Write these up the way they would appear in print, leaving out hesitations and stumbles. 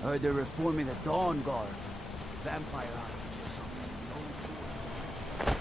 I heard they're reforming the Dawn Guard. Vampire hunters or something. No fool.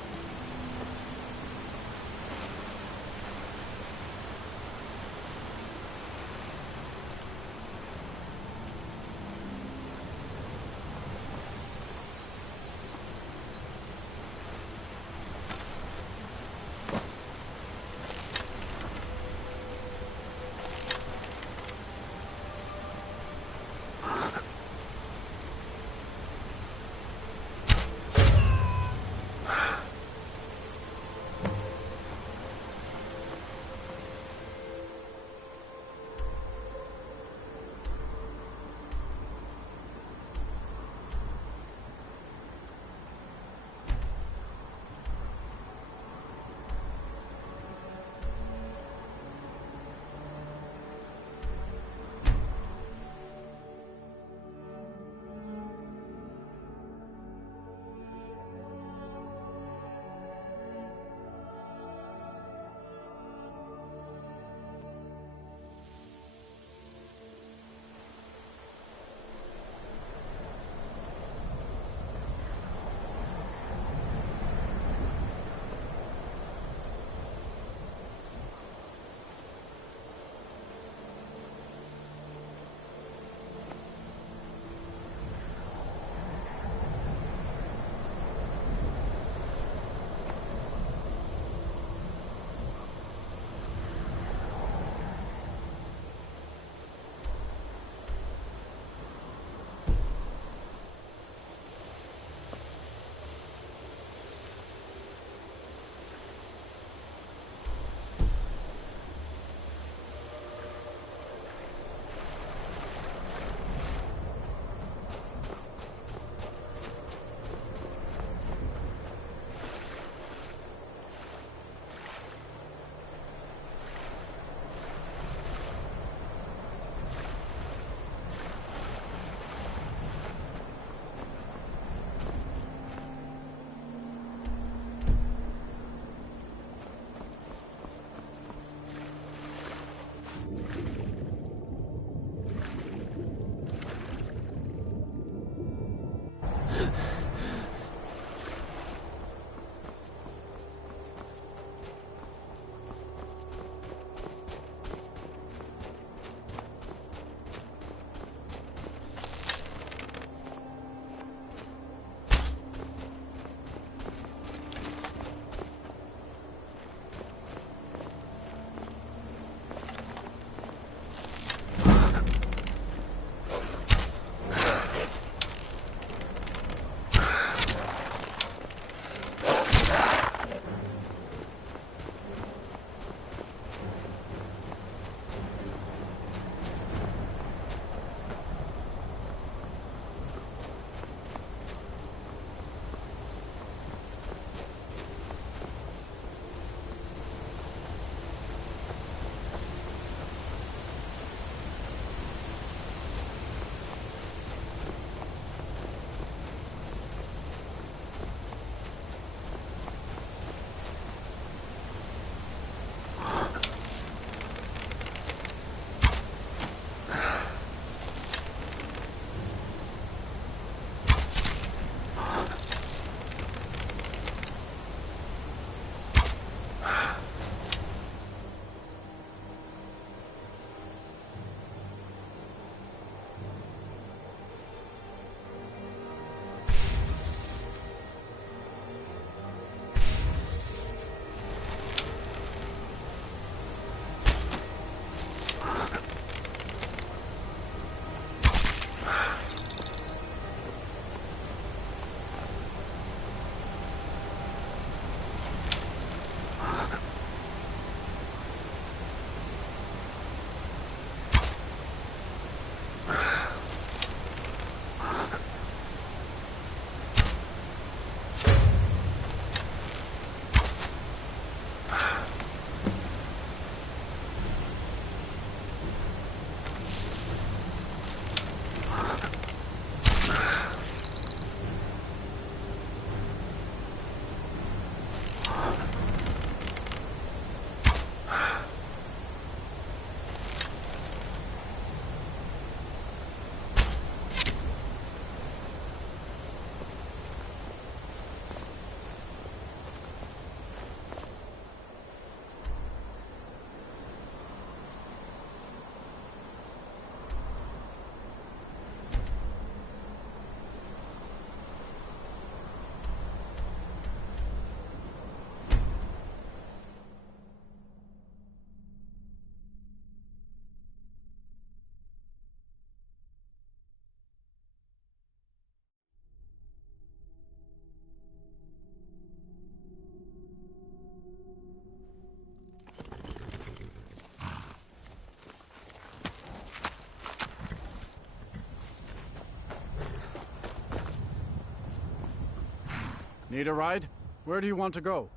Need a ride? Where do you want to go?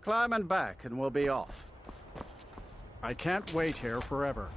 Climb and back and we'll be off. I can't wait here forever.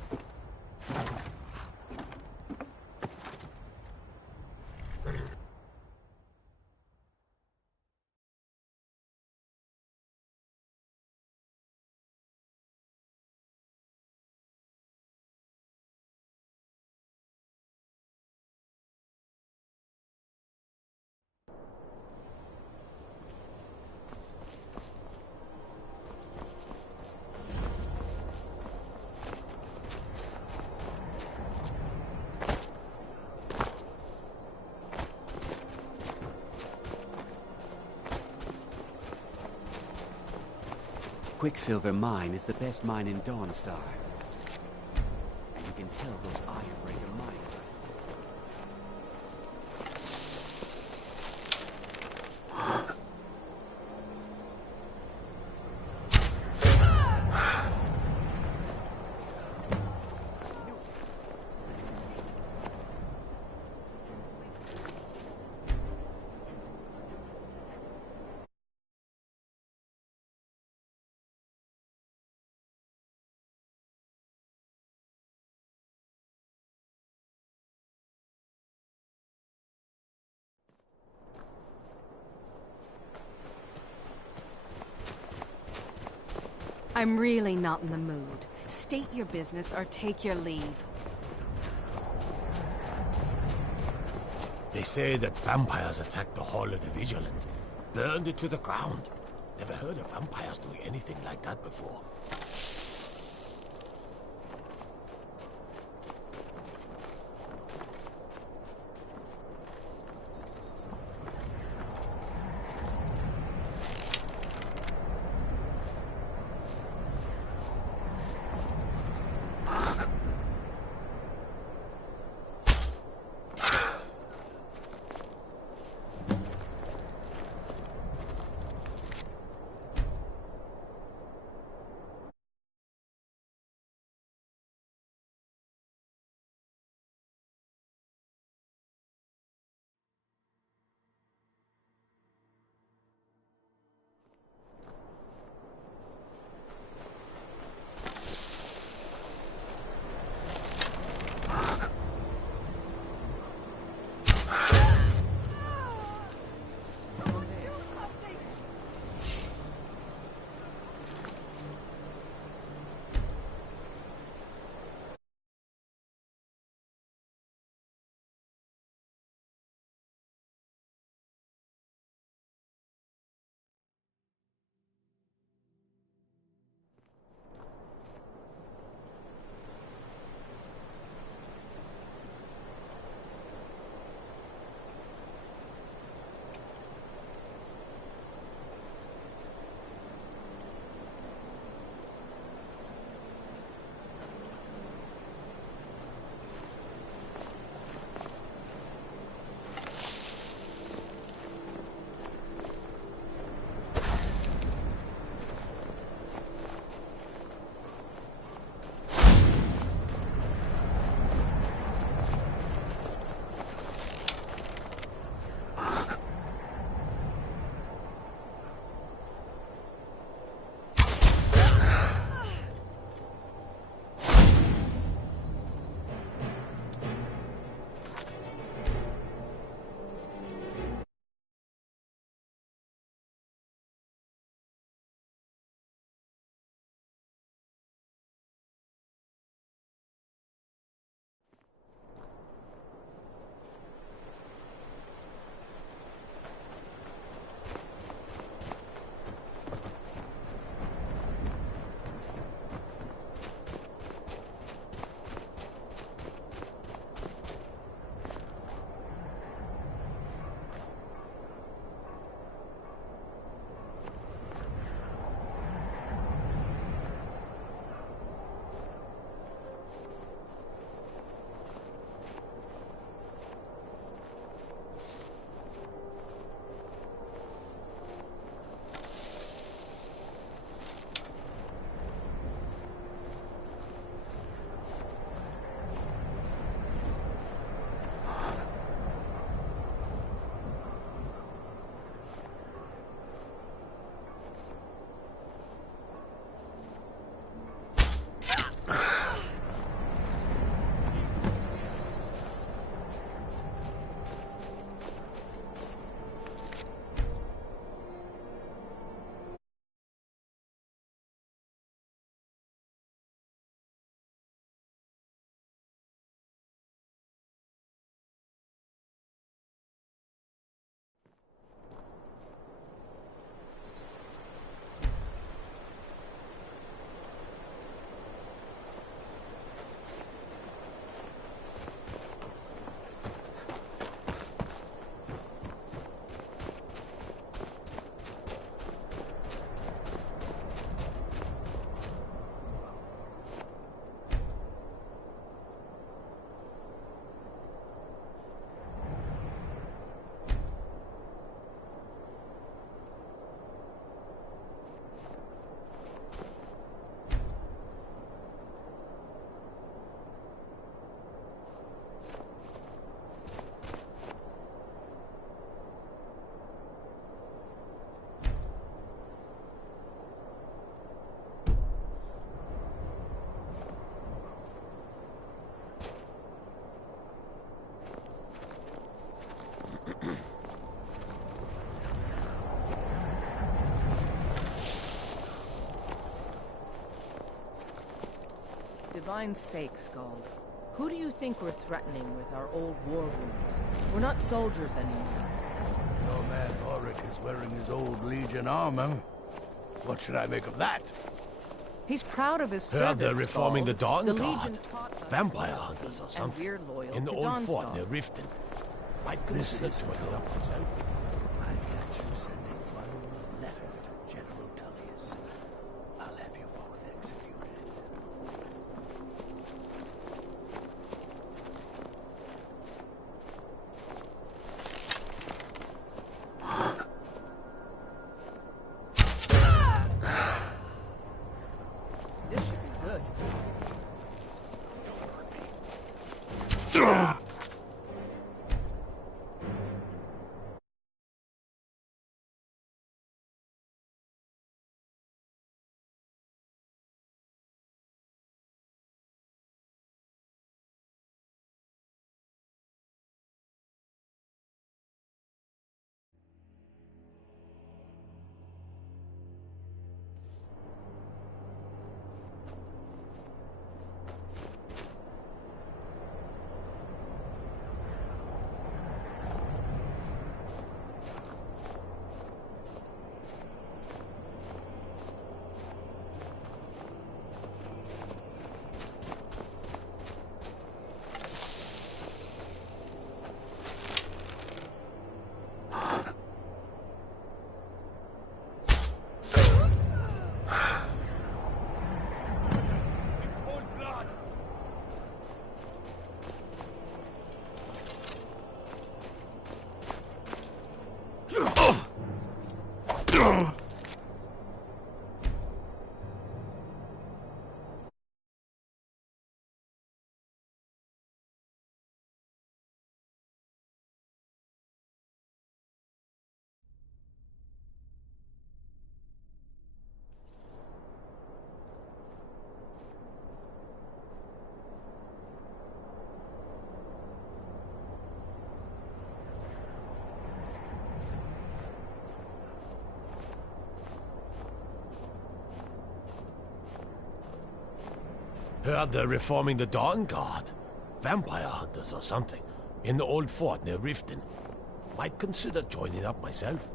Quicksilver Mine is the best mine in Dawnstar. And you can tell those Ironbreaker miners I sense. I'm really not in the mood. State your business or take your leave. They say that vampires attacked the Hall of the Vigilant, burned it to the ground. Never heard of vampires doing anything like that before. divine's sake, Skald. Who do you think we're threatening with our old war wounds? We're not soldiers anymore. Your man Auric is wearing his old Legion armor. What should I make of that? He's proud of his Heard service, they're reforming Skald. the Dawn The Guard. Legion taught us Vampire loyalty, hunters or and something. we're loyal In the to old fort Dawnstar. near Riften. Might This consider is joining tough. up myself. I got you sending one letter to General Tullius. I'll have you both executed. This should be good. Heard they're reforming the Dawn Guard. Vampire hunters or something. In the old fort near Riften. Might consider joining up myself.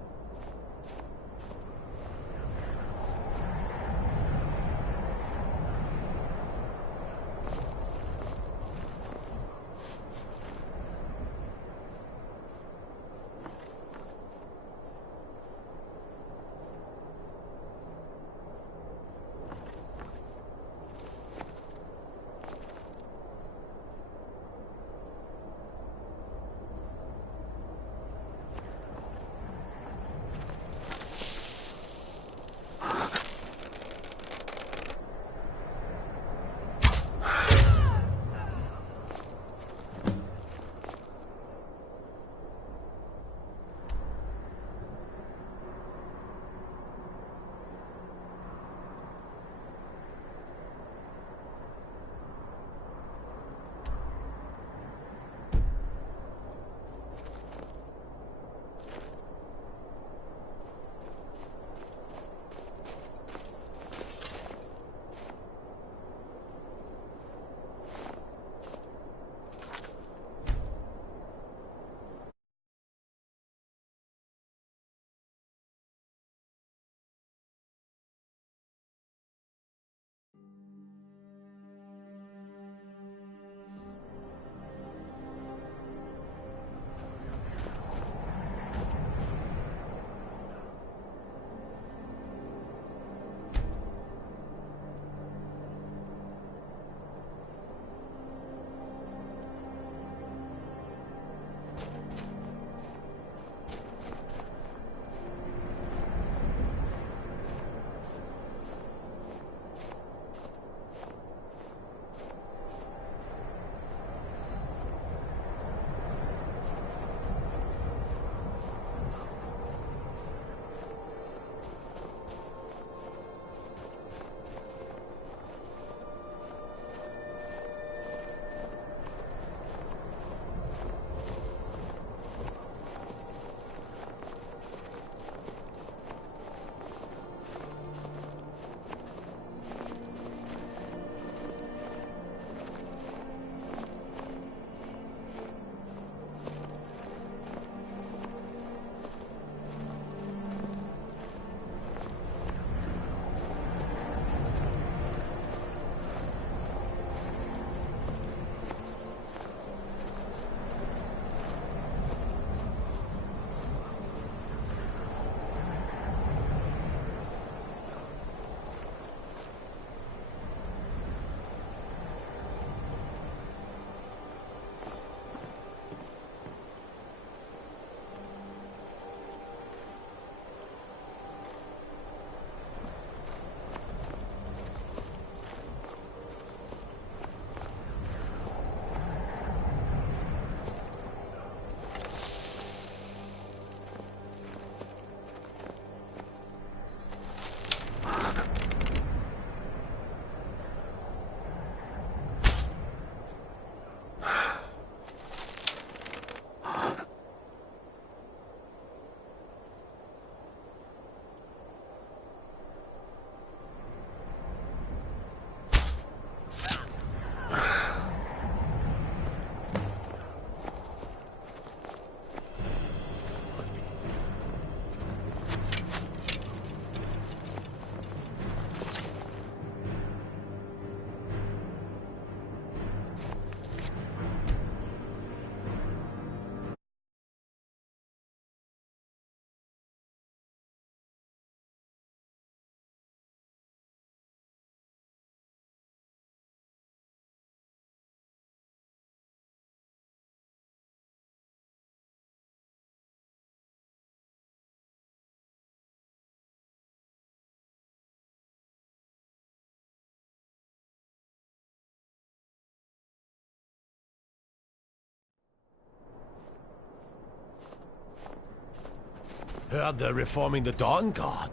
Heard they're reforming the Dawn Guard.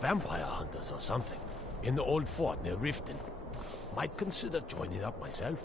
Vampire hunters or something. In the old fort near Riften. Might consider joining up myself.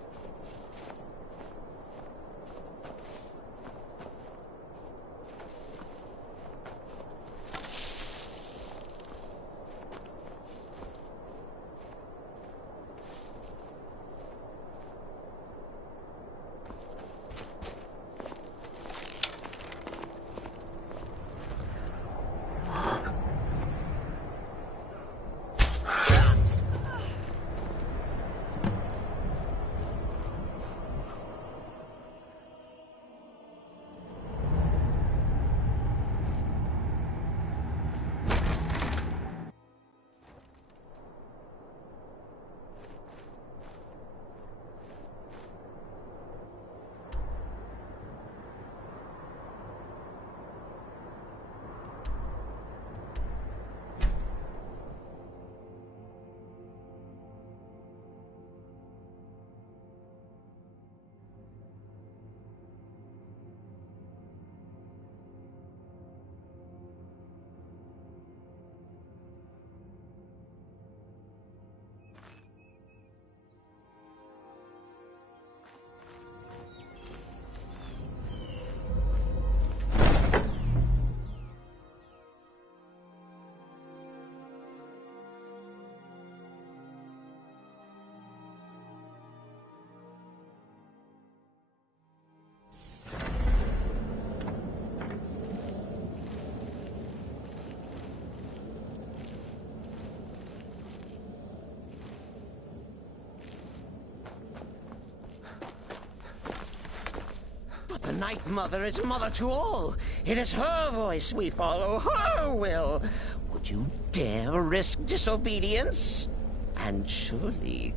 The Night Mother is mother to all. It is her voice we follow, her will. Would you dare risk disobedience? And surely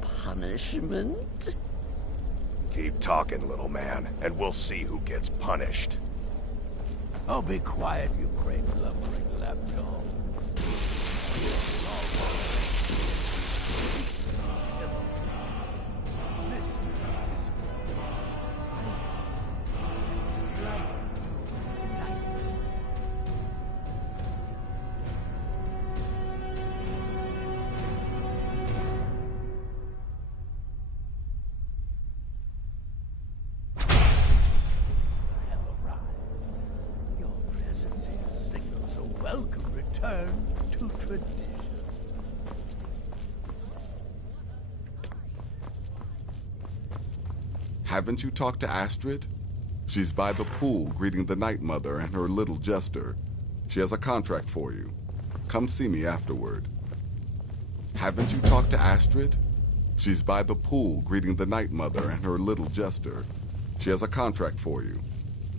punishment? Keep talking, little man, and we'll see who gets punished. Oh, be quiet, you great lumbering lapdog. Welcome return to tradition. Haven't you talked to Astrid? She's by the pool greeting the Night Mother and her little jester. She has a contract for you. Come see me afterward. Haven't you talked to Astrid? She's by the pool greeting the Night Mother and her little jester. She has a contract for you.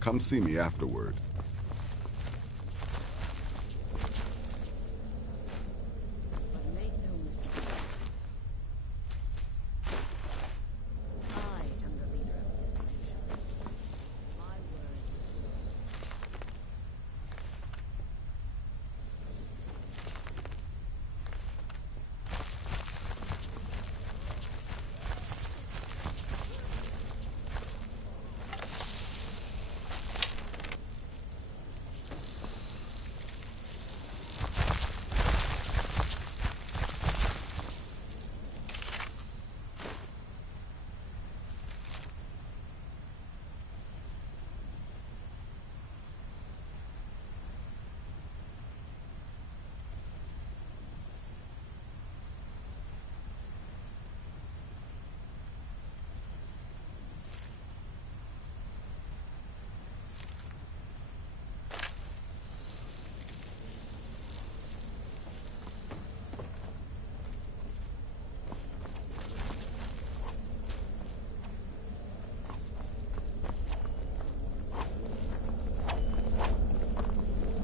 Come see me afterward.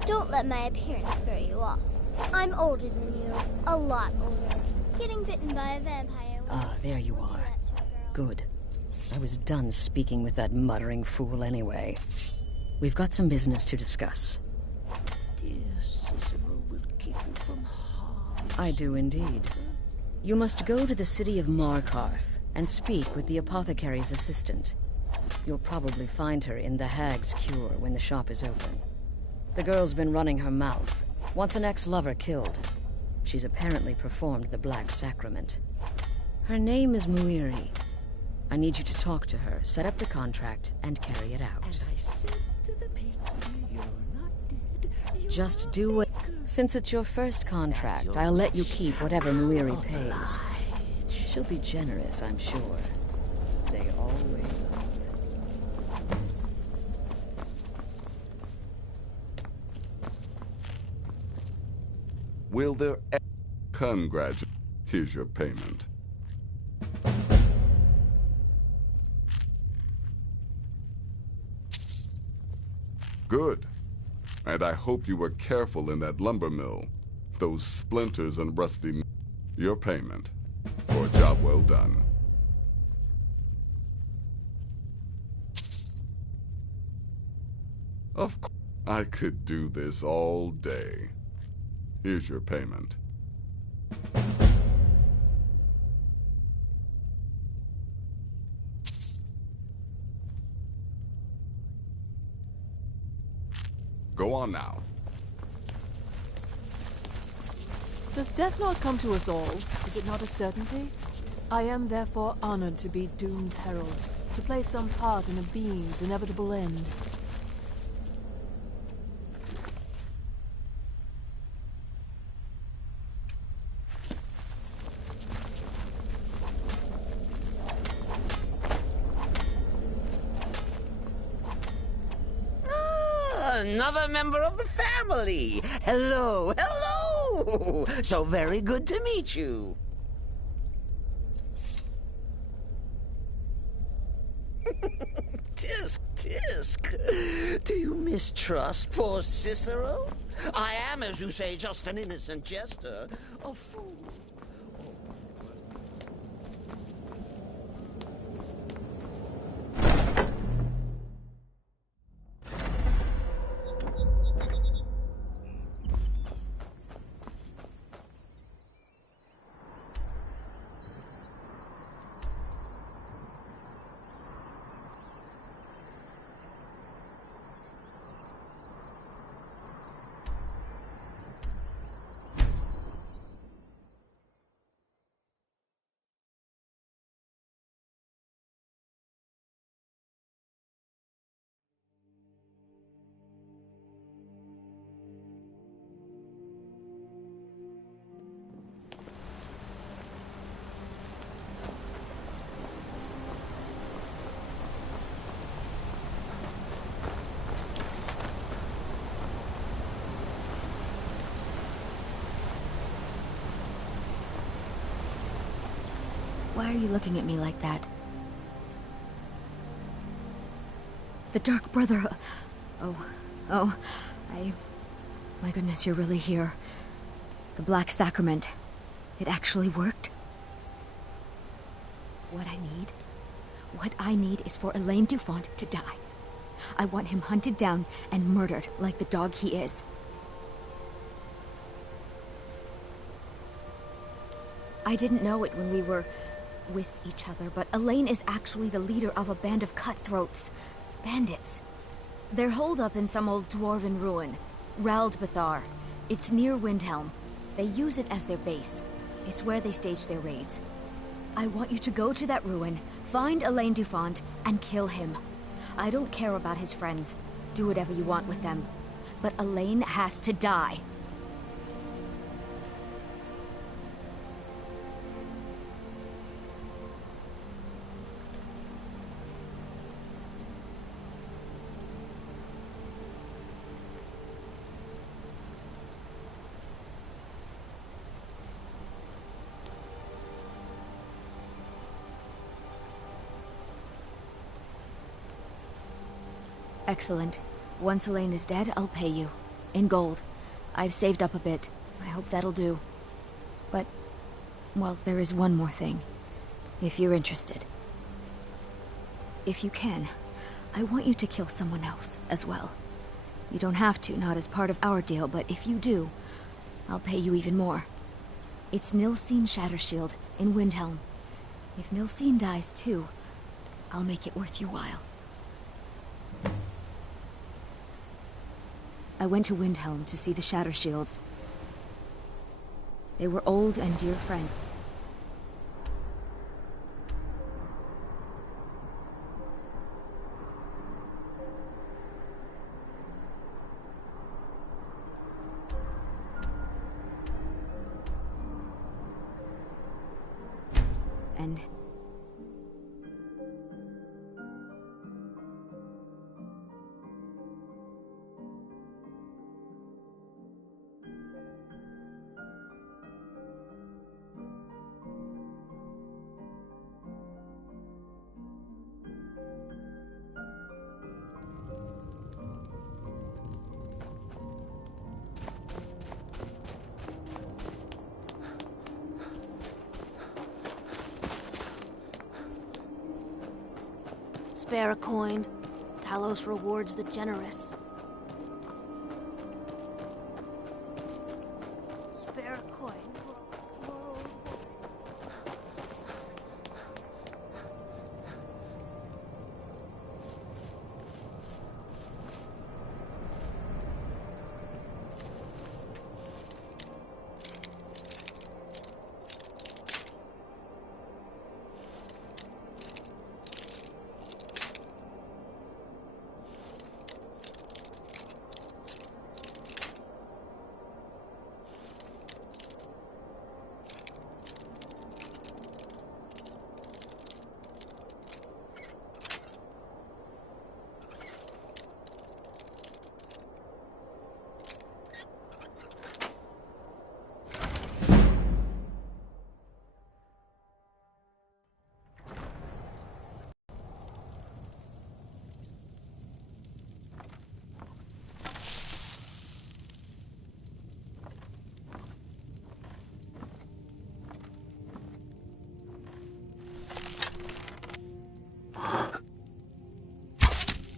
Don't let my appearance throw you off. I'm older than you. A lot older. Getting bitten by a vampire. Ah, there you are. Good. I was done speaking with that muttering fool anyway. We've got some business to discuss. Dear Cicero will keep you from harm. I do indeed. You must go to the city of Markarth and speak with the apothecary's assistant. You'll probably find her in the Hag's Cure when the shop is open. The girl's been running her mouth. Wants an ex-lover killed. She's apparently performed the Black Sacrament. Her name is Muiri. I need you to talk to her, set up the contract, and carry it out. And I said to the people, you're not dead. Just do it. Since it's your first contract, I'll let you keep whatever Muiri pays. She'll be generous, I'm sure. They always are. Will there... Congratulations. Here's your payment. Good. And I hope you were careful in that lumber mill. Those splinters and rusty... Your payment for a job well done. Of course, I could do this all day. Here's your payment. Go on now. Does death not come to us all? Is it not a certainty? I am therefore honored to be Doom's herald, to play some part in a being's inevitable end. Another member of the family. Hello, hello. So very good to meet you. Tisk. Do you mistrust poor Cicero? I am, as you say, just an innocent jester. A fool. Why are you looking at me like that? The Dark Brother... My goodness, you're really here. The Black Sacrament. It actually worked? What I need is for Elaine Dufont to die. I want him hunted down and murdered like the dog he is. I didn't know it when we were with each other, but Elaine is actually the leader of a band of cutthroats. Bandits. They're holed up in some old dwarven ruin. Raldbathar. It's near Windhelm. They use it as their base. It's where they stage their raids. I want you to go to that ruin, find Elaine Dufont, and kill him. I don't care about his friends. Do whatever you want with them. But Elaine has to die. Excellent. Once Elaine is dead, I'll pay you. In gold. I've saved up a bit. I hope that'll do. But, well, there is one more thing. If you're interested. If you can, I want you to kill someone else as well. You don't have to, not as part of our deal, but if you do, I'll pay you even more. It's Nilsine Shattershield in Windhelm. If Nilsine dies too, I'll make it worth your while. I went to Windhelm to see the Shatter Shields. They were old and dear friends. And Spare a coin. Talos rewards the generous. Spare a coin for moral reward.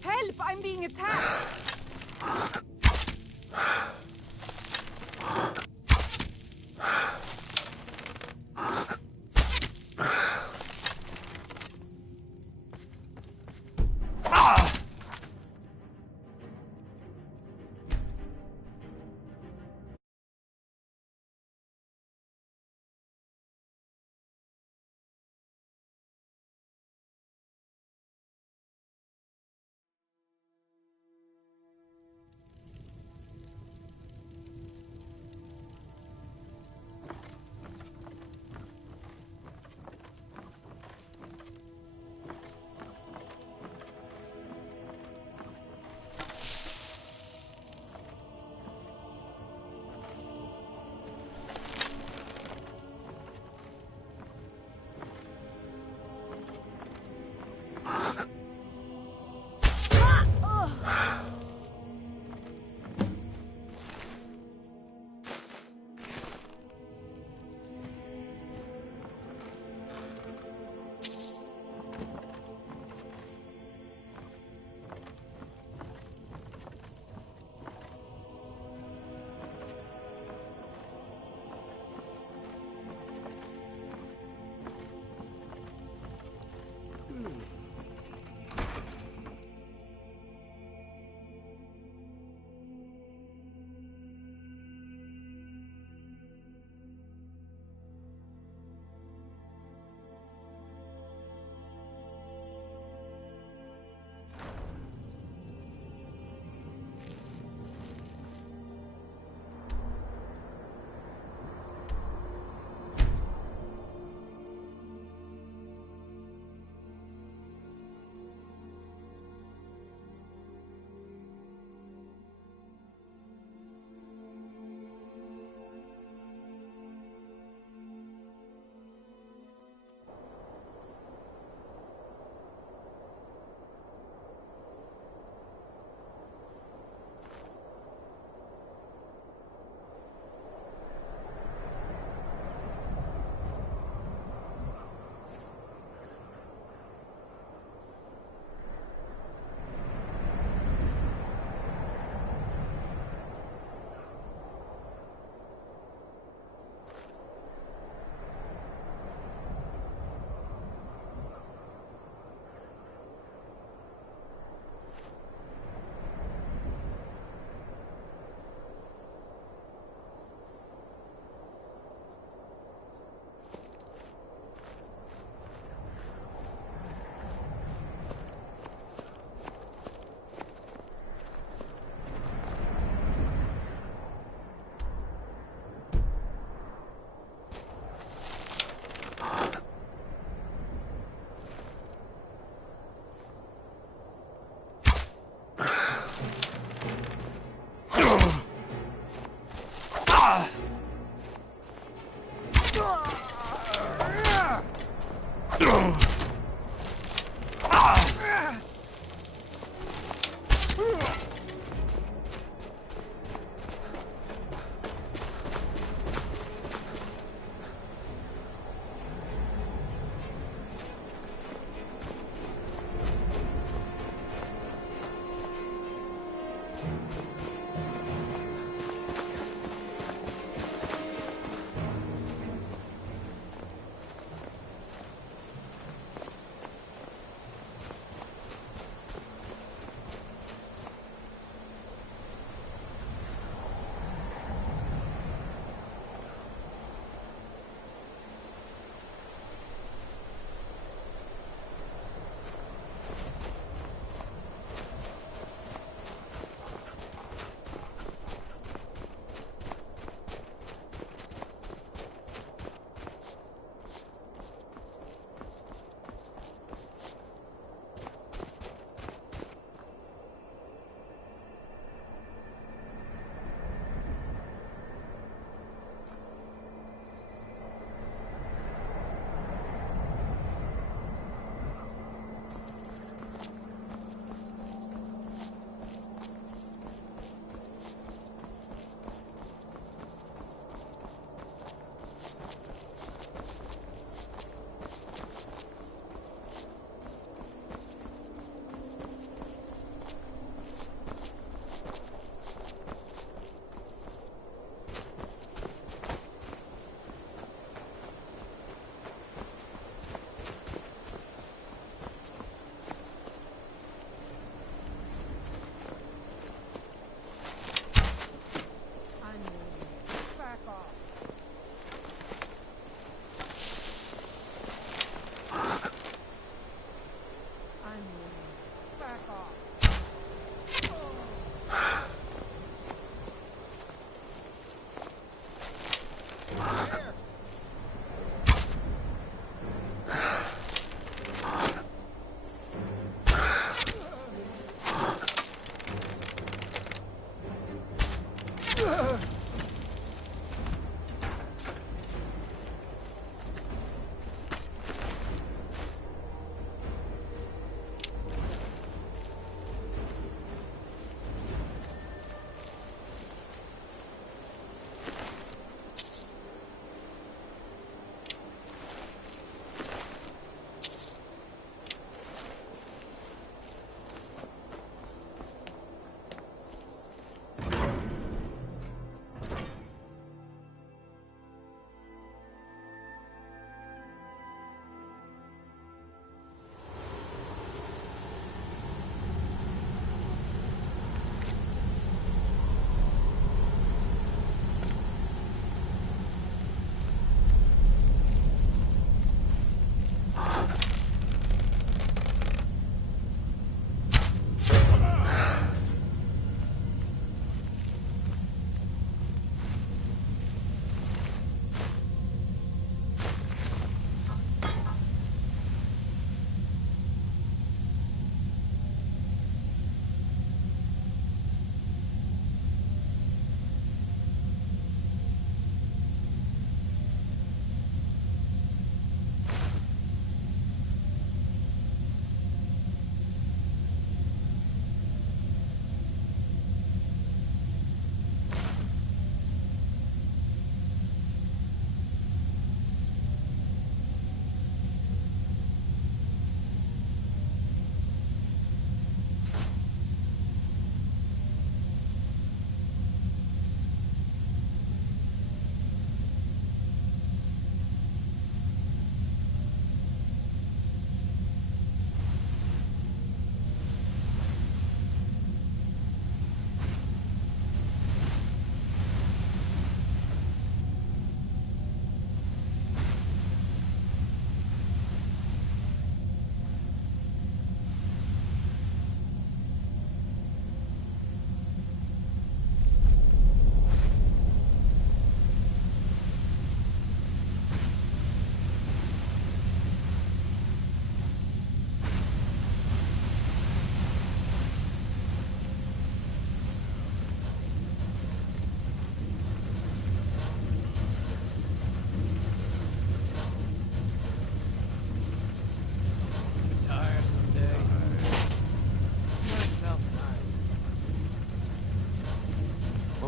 Help! I'm being attacked!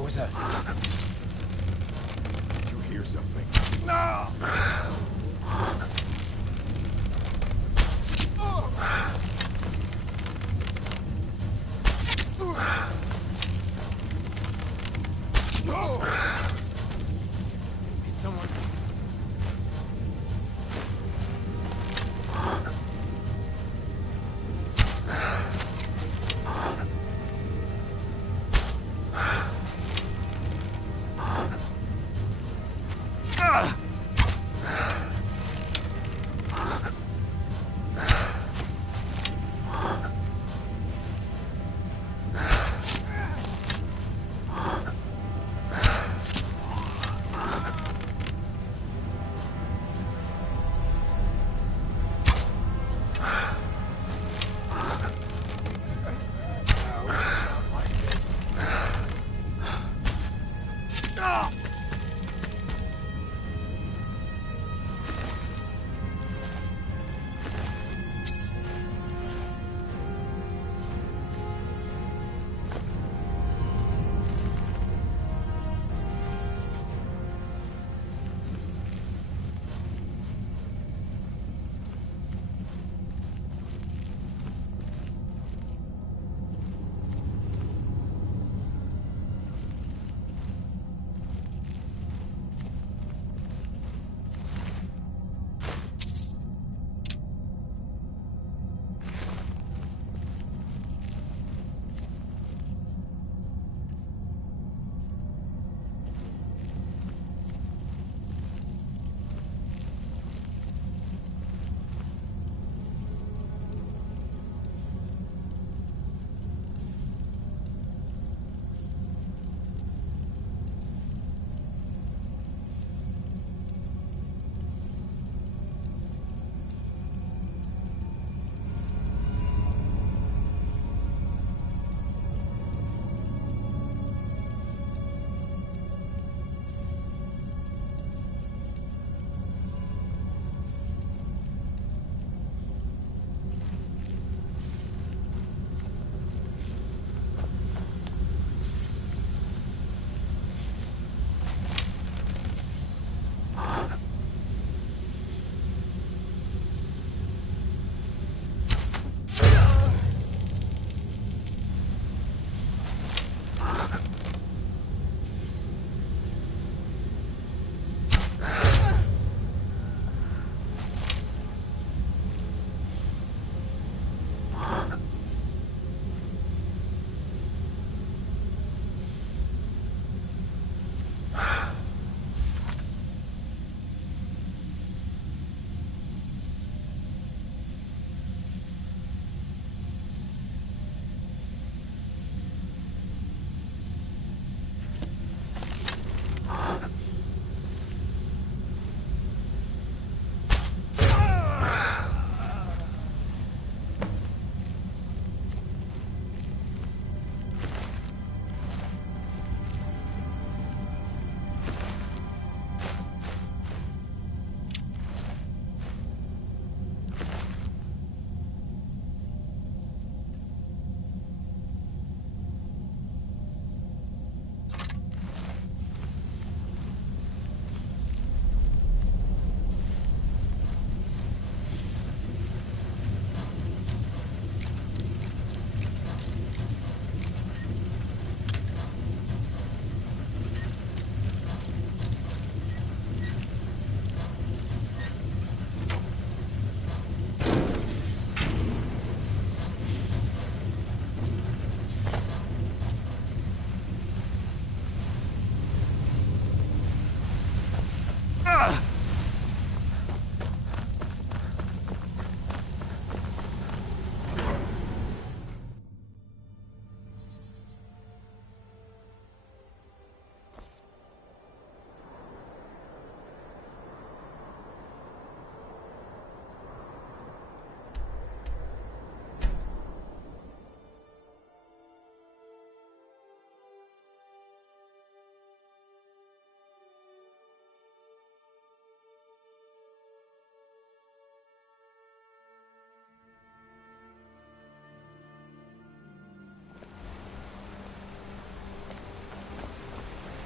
was that? Did you hear something? No! Maybe someone...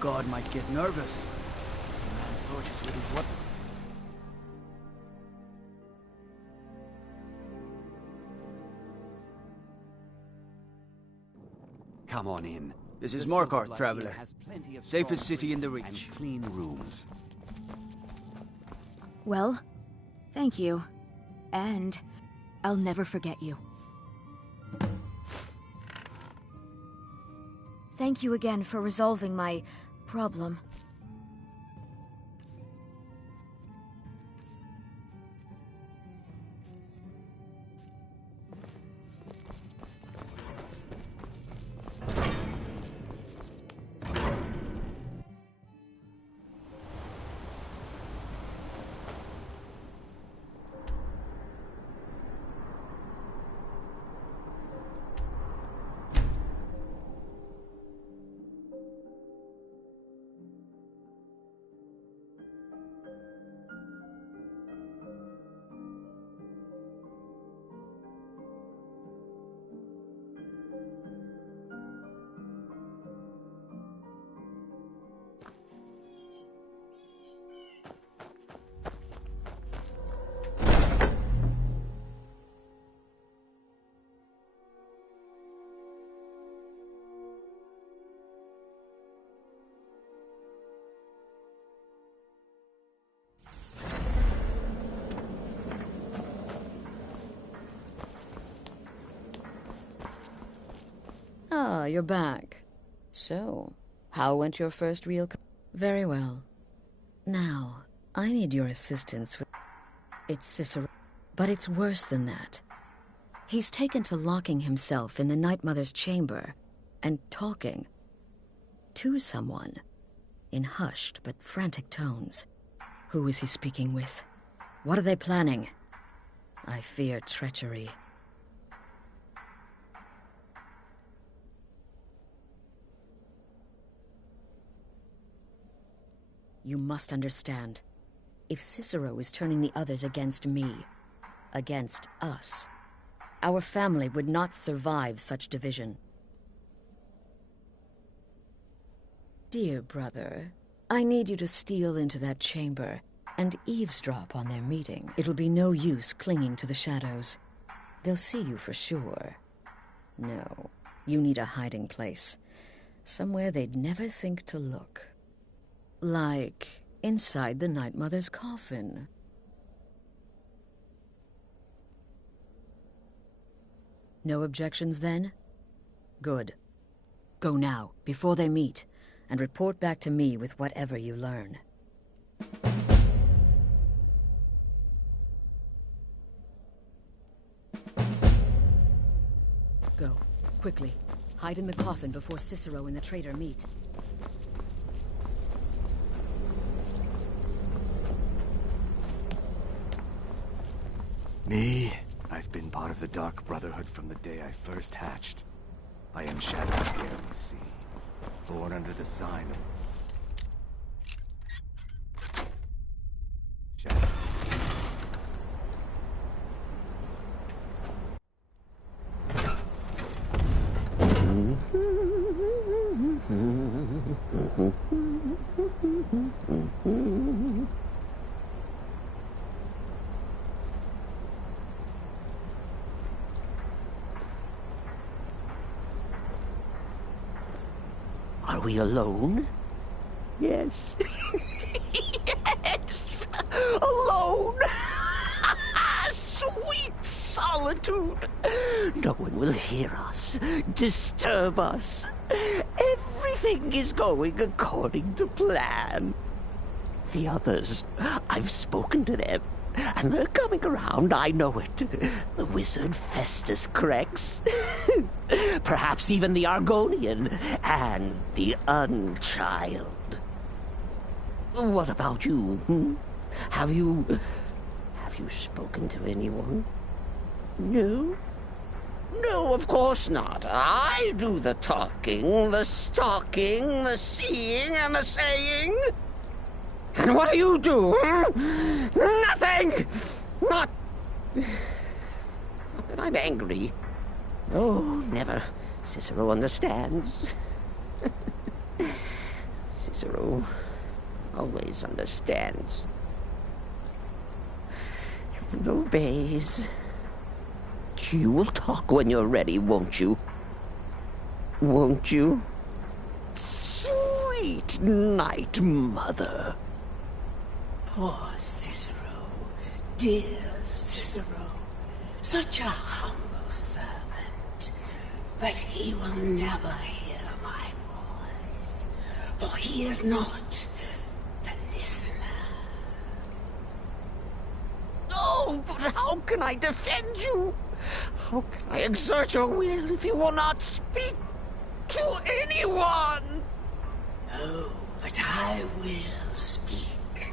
god might get nervous. The man approaches with his weapon. Come on in. This is The Markarth, Silver Blood Traveler. Inn has plenty of Safest strong city in the drink Reach. and clean rooms. Well, thank you. And I'll never forget you. Thank you again for resolving my problem. Ah, you're back. So, how went your first real Very well. Now, I need your assistance with... It's Cicero. But it's worse than that. He's taken to locking himself in the Night Mother's chamber and talking to someone in hushed but frantic tones. Who is he speaking with? What are they planning? I fear treachery. You must understand. If Cicero is turning the others against me, against us, our family would not survive such division. Dear brother, I need you to steal into that chamber and eavesdrop on their meeting. It'll be no use clinging to the shadows. They'll see you for sure. No, you need a hiding place. Somewhere they'd never think to look. Like inside the Night Mother's coffin. No objections then? Good. Go now, before they meet, and report back to me with whatever you learn. Go, quickly. Hide in the coffin before Cicero and the traitor meet. Me? I've been part of the Dark Brotherhood from the day I first hatched. I am Shadowscare, you see. Born under the sign of... Shadow. Are we alone? Yes. Yes! Alone! Sweet solitude! No one will hear us, disturb us. Everything is going according to plan. The others, I've spoken to them, and they're coming around, I know it. The wizard Festus Crex. Perhaps even the Argonian and the Unchild. What about you? Hmm? Have you spoken to anyone? No? No, of course not. I do the talking, the stalking, the seeing, and the saying. And what do you do? Hmm? Nothing! Not that I'm angry. Oh, never. Cicero understands. Cicero always understands and obeys. You'll talk when you're ready, won't you? Won't you? Sweet Night Mother. Poor Cicero. Dear Cicero. Such a humble servant. But he will never hear my voice. For he is not the listener. Oh, but how can I defend you? How can I exert your will if you will not speak to anyone? Oh, but I will speak.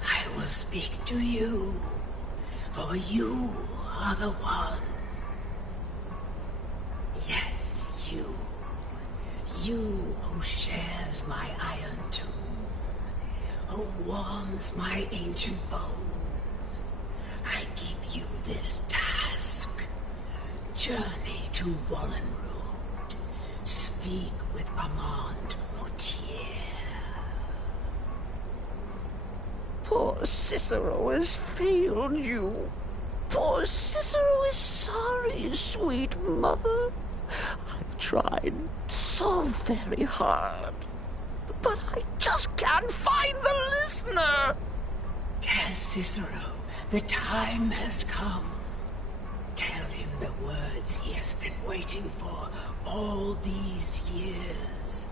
I will speak to you. For you are the one. Yes, you. You who shares my iron tomb. Who warms my ancient bones. I give you this task. Journey to Wallen Road. Speak with Armand Mortier. Poor Cicero has failed you. Poor Cicero is sorry, sweet mother. I've tried so very hard, but I just can't find the listener. Tell Cicero the time has come. Tell him the words he has been waiting for all these years.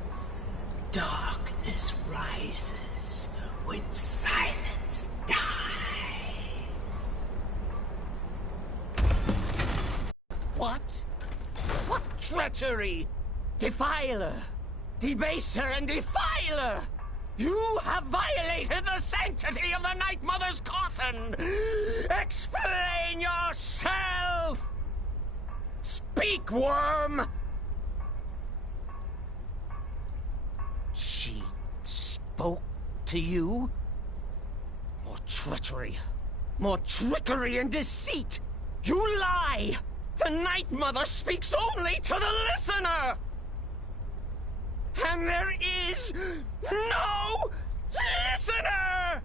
Darkness rises when silence dies. What? What treachery! Defiler! Debaser and defiler! You have violated the sanctity of the Night Mother's coffin! Explain yourself! Speak, worm! She spoke to you? More treachery. More trickery and deceit! You lie! The Night Mother speaks only to the listener! And there is no listener!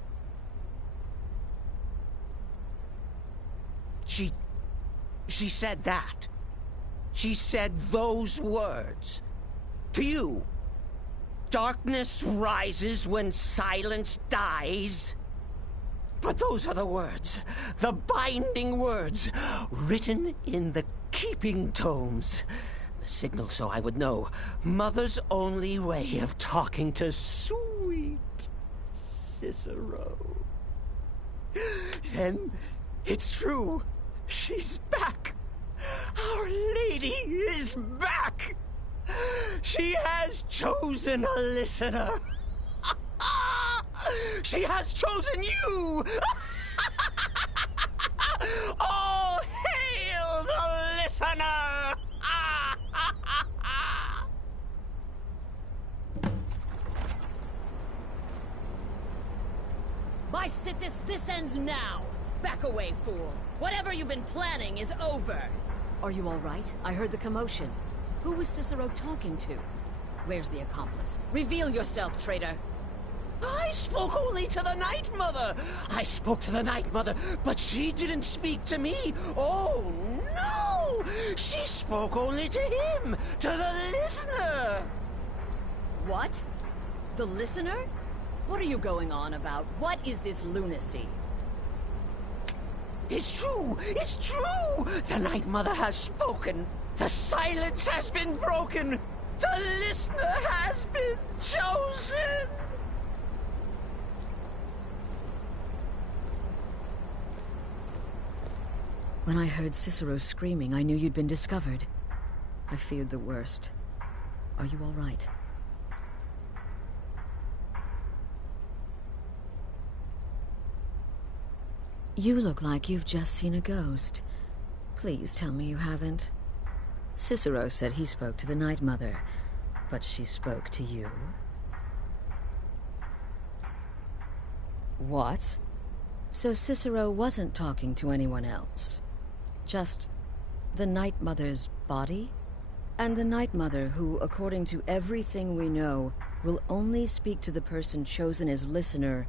She said that. She said those words. To you. Darkness rises when silence dies. But those are the words, the binding words, written in the keeping tomes. The signal so I would know. Mother's only way of talking to sweet Cicero. Then it's true. She's back. Our Lady is back. She has chosen a listener. She has chosen you. All hail the listener. By Sithis, this ends now. Back away, fool. Whatever you've been planning is over. Are you all right? I heard the commotion. Who was Cicero talking to? Where's the accomplice? Reveal yourself, traitor. I spoke only to the Night Mother. I spoke to the Night Mother, but she didn't speak to me. Oh, no! She spoke only to him, to the listener. What? The listener? What are you going on about? What is this lunacy? It's true! It's true! The Night Mother has spoken. The silence has been broken. The listener has been chosen. When I heard Cicero screaming, I knew you'd been discovered. I feared the worst. Are you all right? You look like you've just seen a ghost. Please tell me you haven't. Cicero said he spoke to the Night Mother, but she spoke to you? What? So Cicero wasn't talking to anyone else? Just the Night Mother's body? And the Night Mother, who, according to everything we know, will only speak to the person chosen as listener,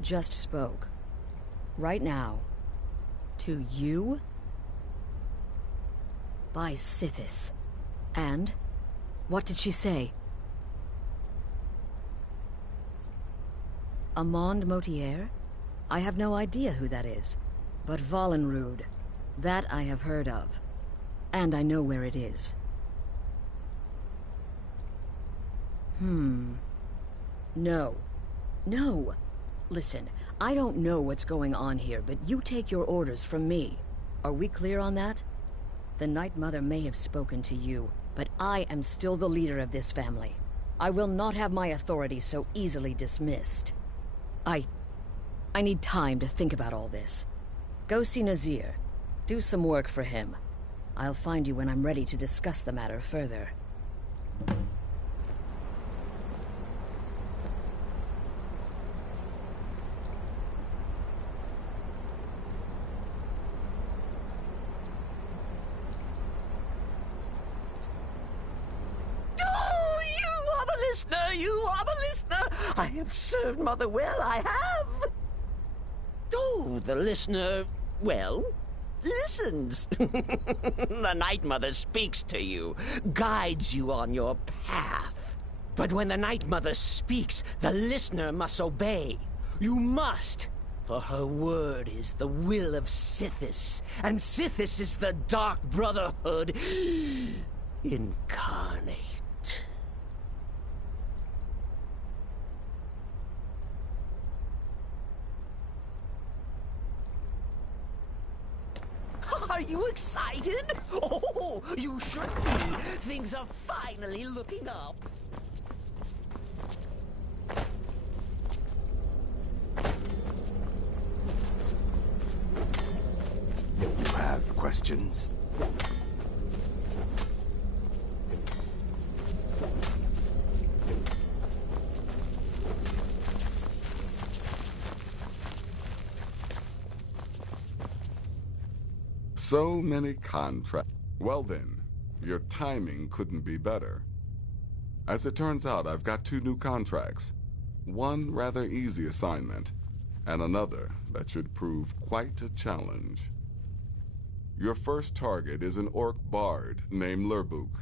just spoke. Right now. To you? By Sithis. And? What did she say? Amand Motier? I have no idea who that is. But Valenrud. That I have heard of. And I know where it is. No. No! Listen, I don't know what's going on here, but you take your orders from me. Are we clear on that? The Night Mother may have spoken to you, but I am still the leader of this family. I will not have my authority so easily dismissed. I need time to think about all this. Go see Nazir. Do some work for him. I'll find you when I'm ready to discuss the matter further. You are the listener! I have served Mother well, I have! Oh, the listener, well, listens. The Night Mother speaks to you, guides you on your path. But when the Night Mother speaks, the listener must obey. You must, for her word is the will of Sithis, and Sithis is the Dark Brotherhood incarnate. Are you excited? Oh, you should be. Things are finally looking up. You have questions? So many contracts. Well then, your timing couldn't be better. As it turns out, I've got 2 new contracts. One rather easy assignment, and another that should prove quite a challenge. Your first target is an orc bard named Lurbuk.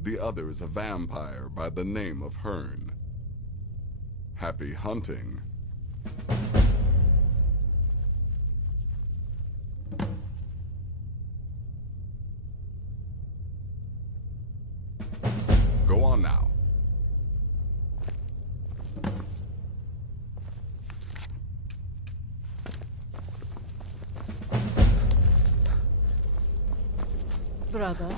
The other is a vampire by the name of Hearn. Happy hunting. Go on now. Brother.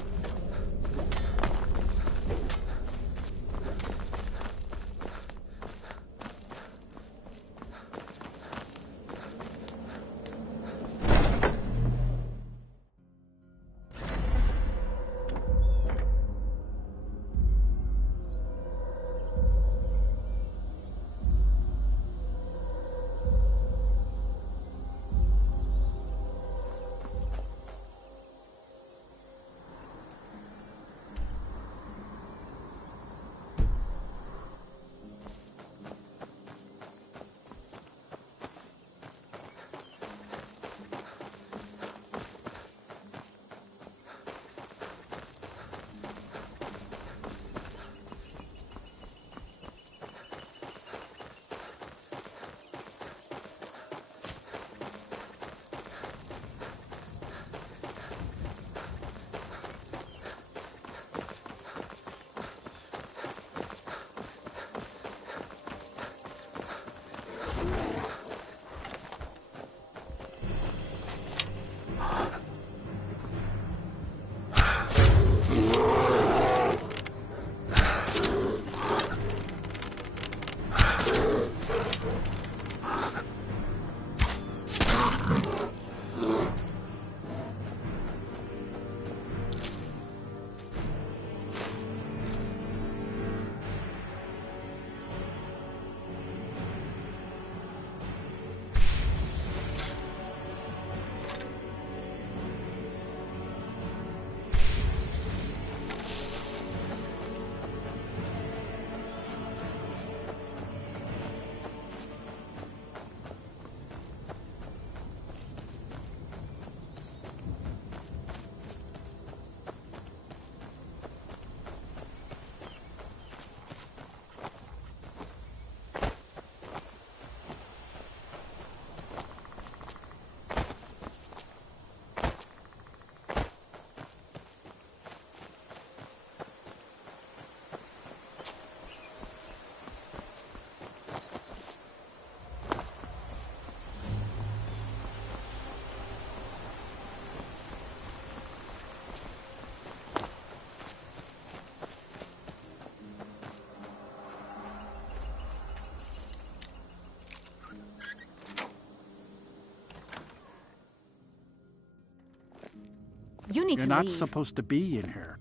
You need You're to not leave. supposed to be in here.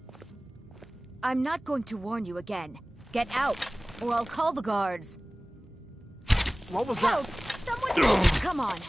I'm not going to warn you again. Get out, or I'll call the guards. What was Help! Someone... Come on.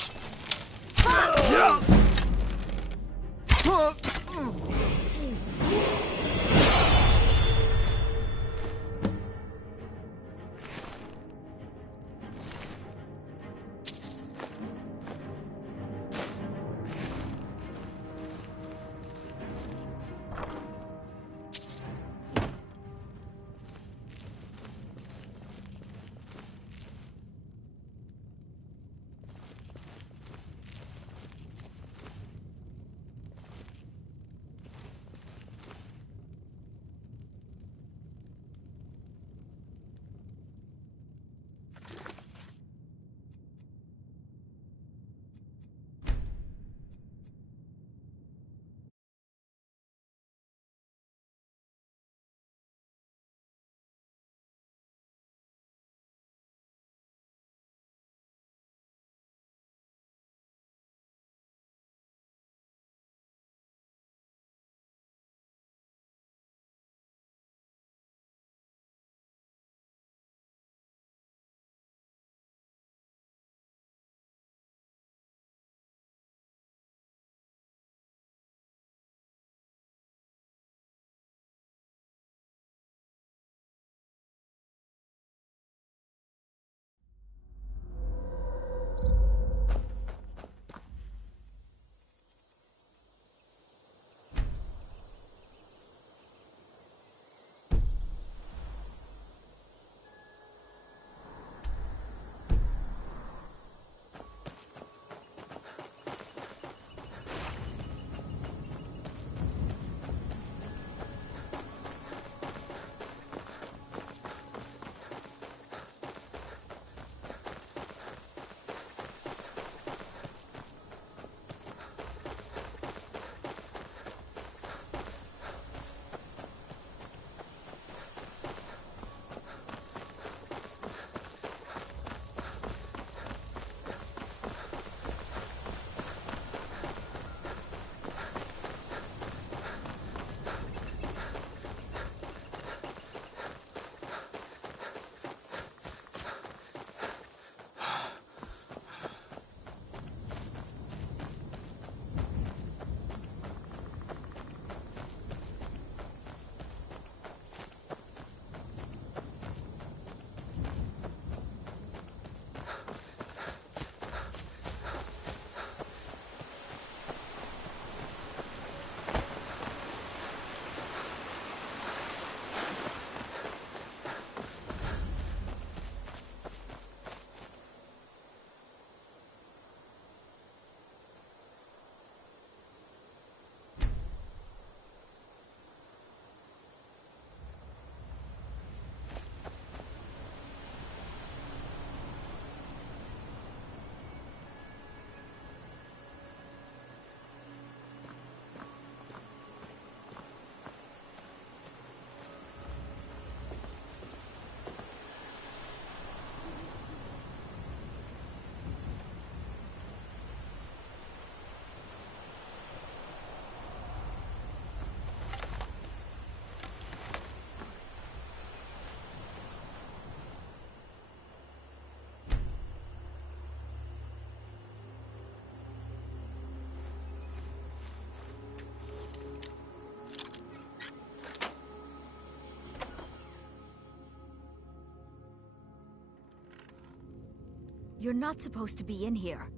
You're not supposed to be in here.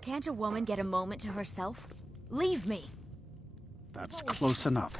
Can't a woman get a moment to herself? Leave me! That's close enough.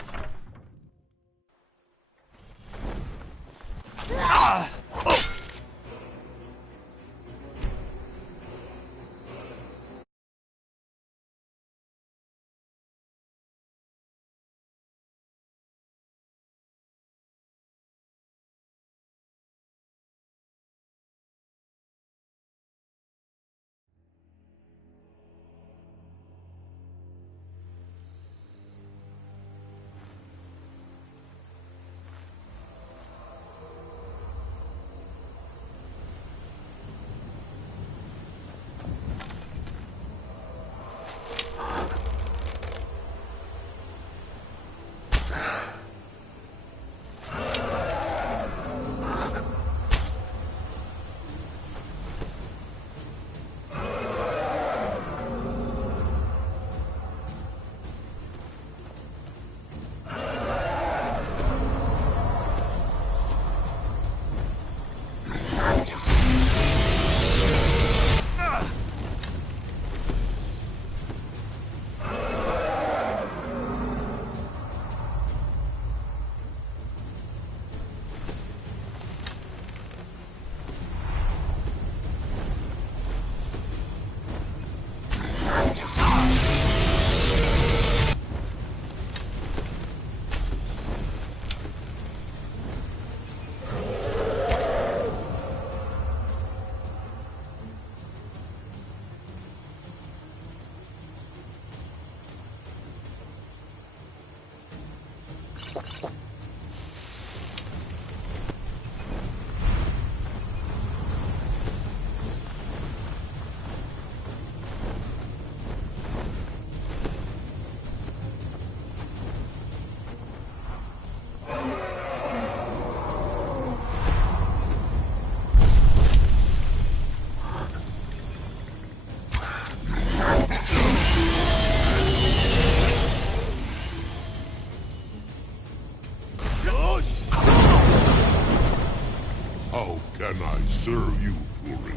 serve you, Fury.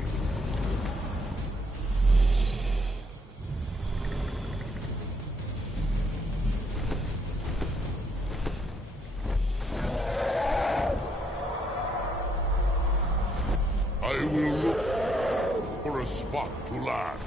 I will look for a spot to land.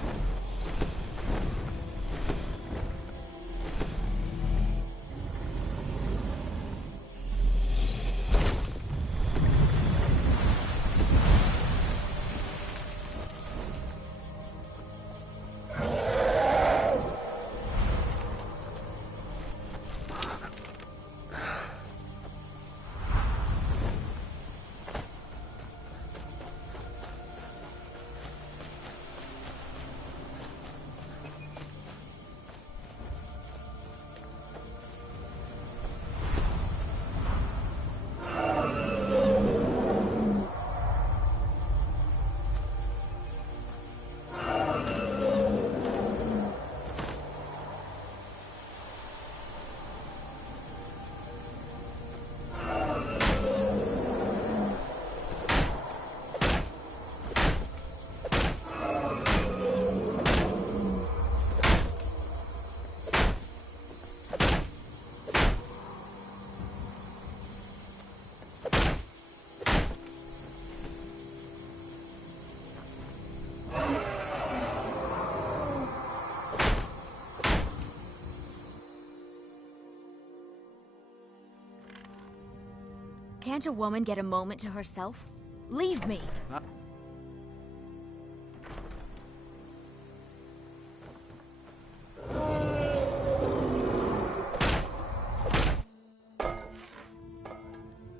Can't a woman get a moment to herself? Leave me!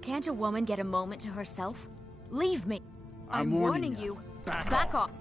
Can't a woman get a moment to herself? Leave me! I'm warning you. Back off!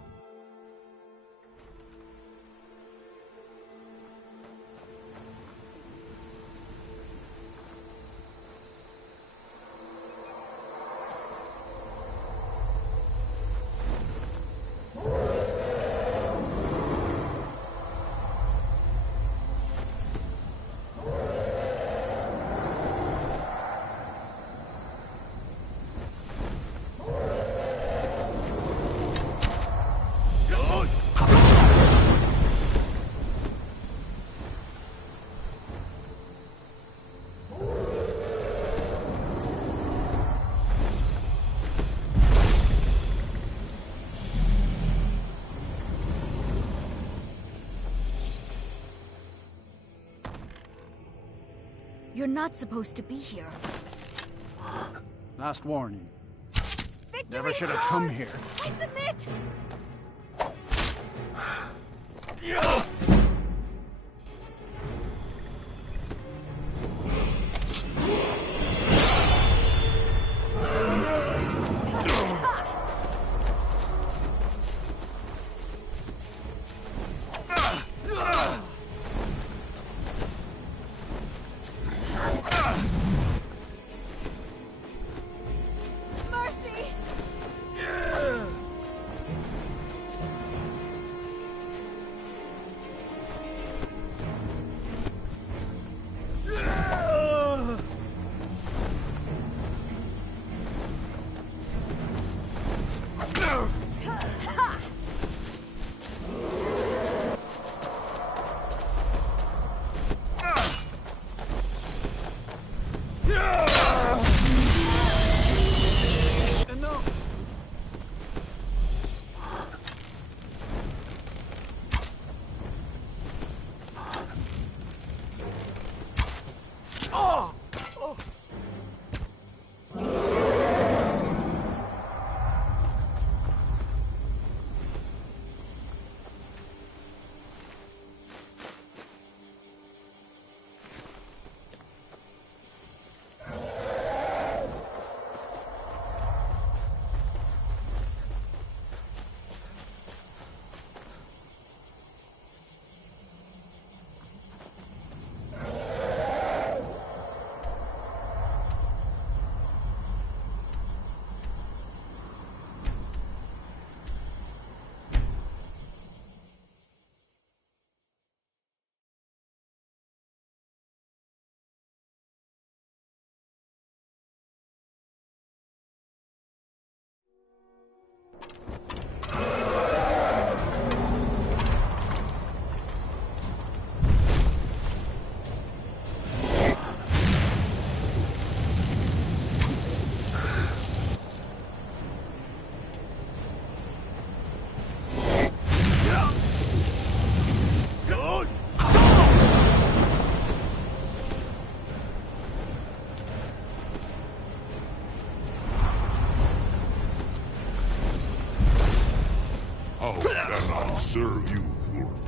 You're not supposed to be here. Last warning. Victory Never should have is come ours! here. I submit! How can I serve you, fool?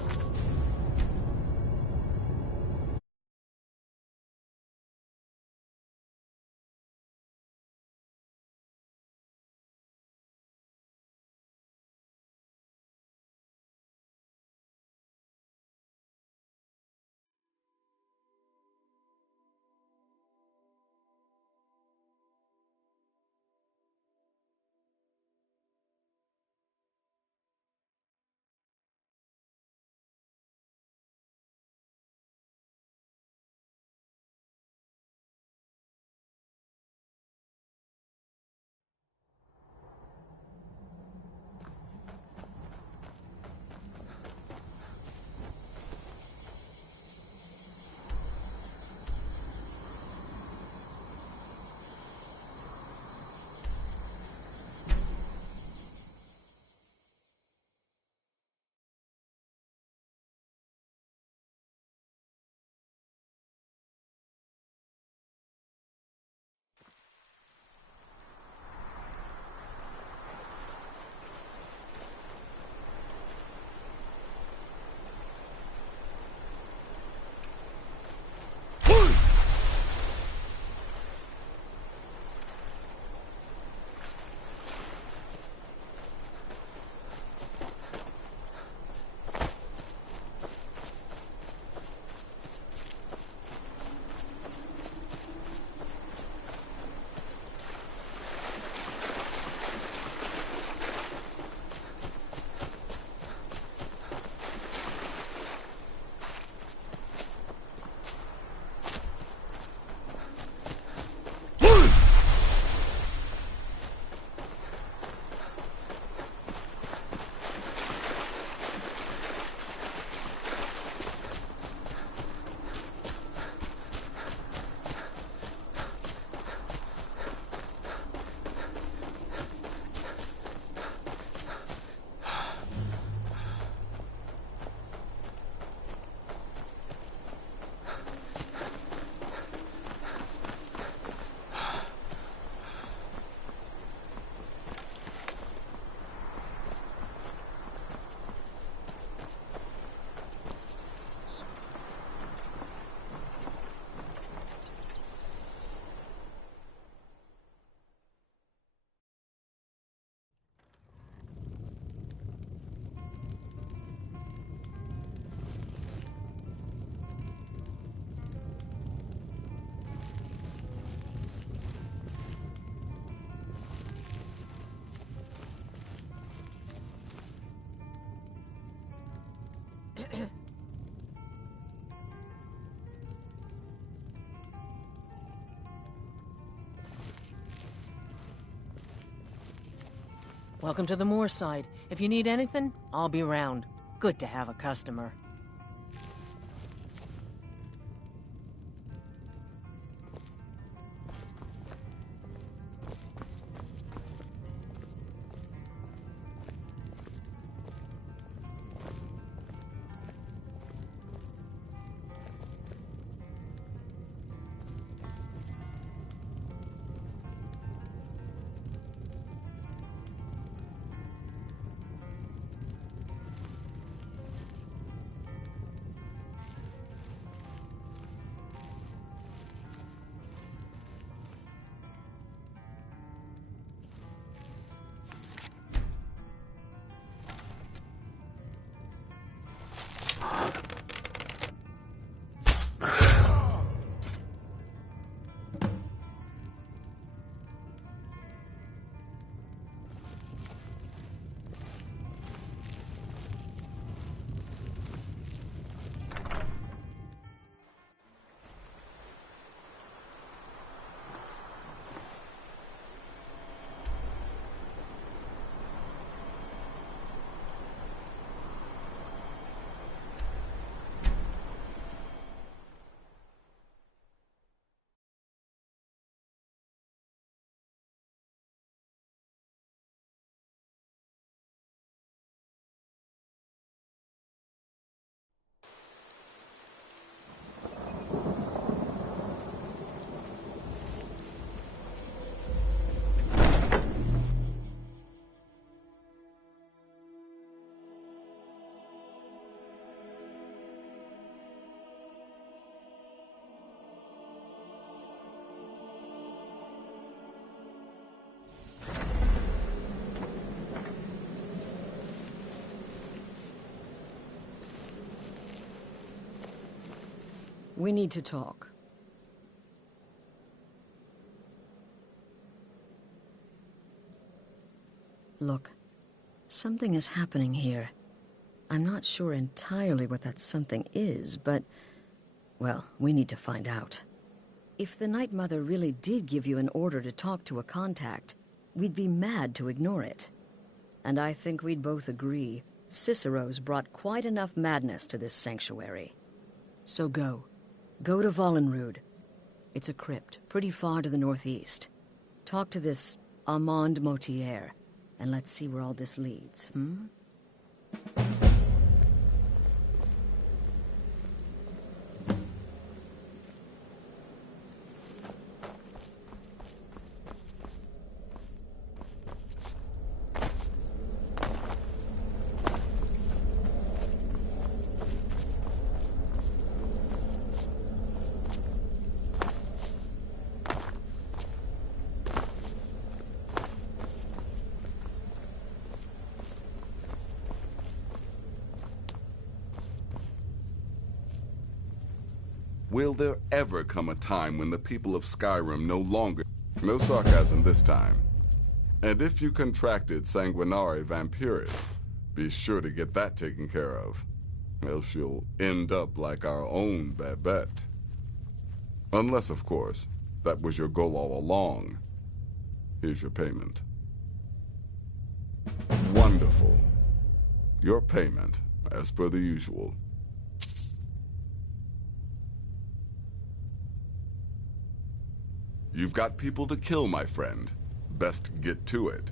Welcome to the Moorside. If you need anything, I'll be around. Good to have a customer. We need to talk. Look, something is happening here. I'm not sure entirely what that something is, but... well, we need to find out. If the Night Mother really did give you an order to talk to a contact, we'd be mad to ignore it. And I think we'd both agree Cicero's brought quite enough madness to this sanctuary. So go. Go to Vollenrud. It's a crypt, pretty far to the northeast. Talk to this Armand Motier, and let's see where all this leads, hmm? Will there ever come a time when the people of Skyrim no longer... No sarcasm this time. And if you contracted Sanguinare Vampiris, be sure to get that taken care of. Else you'll end up like our own Babette. Unless, of course, that was your goal all along. Here's your payment. Wonderful. Your payment, as per the usual. You've got people to kill, my friend. Best get to it.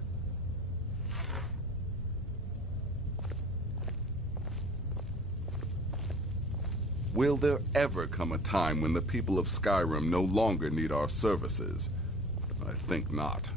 Will there ever come a time when the people of Skyrim no longer need our services? I think not.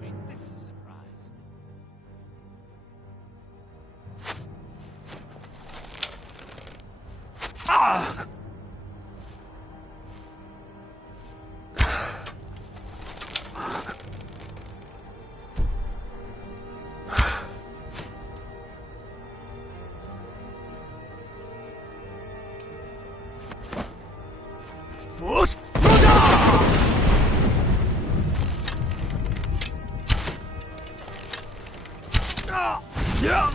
Ain't this a surprise? Ah! Yeah!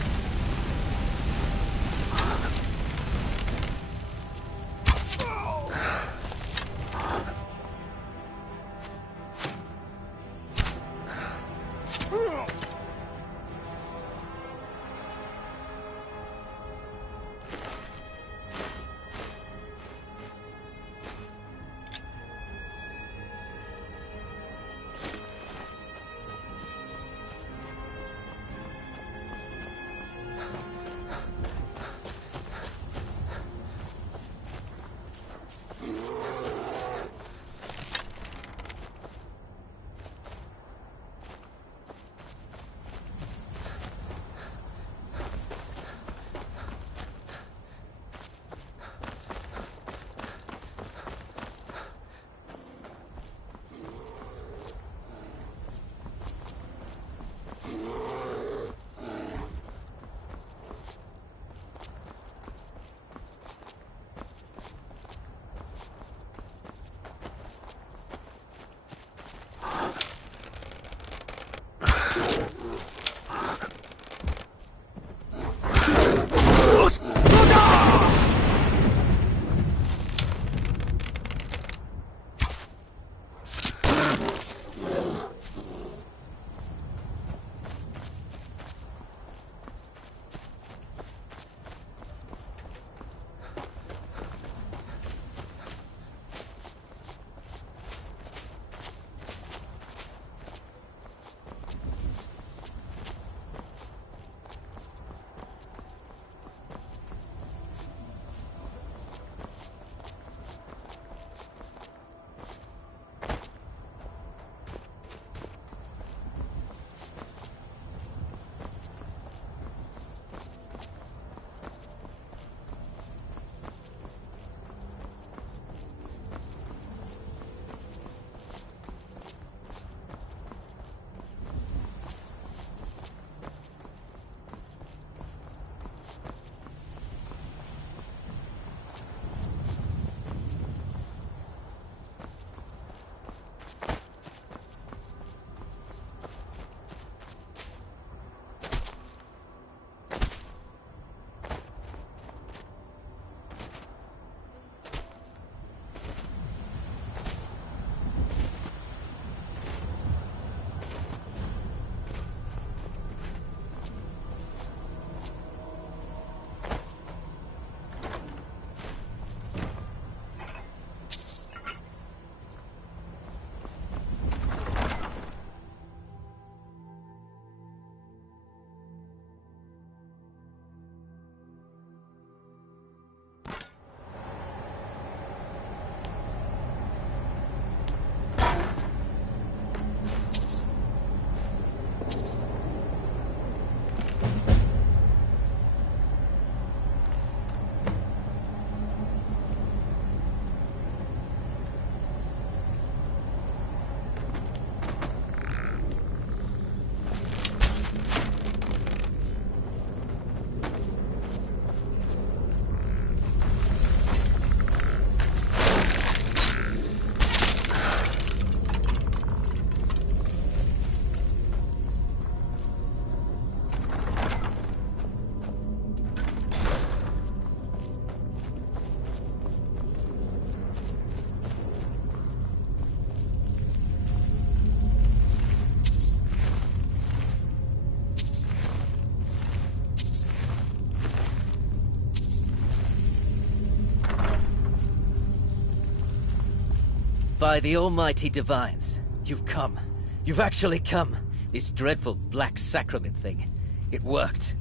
By the almighty divines, you've come. You've actually come. This dreadful black sacrament thing. It worked.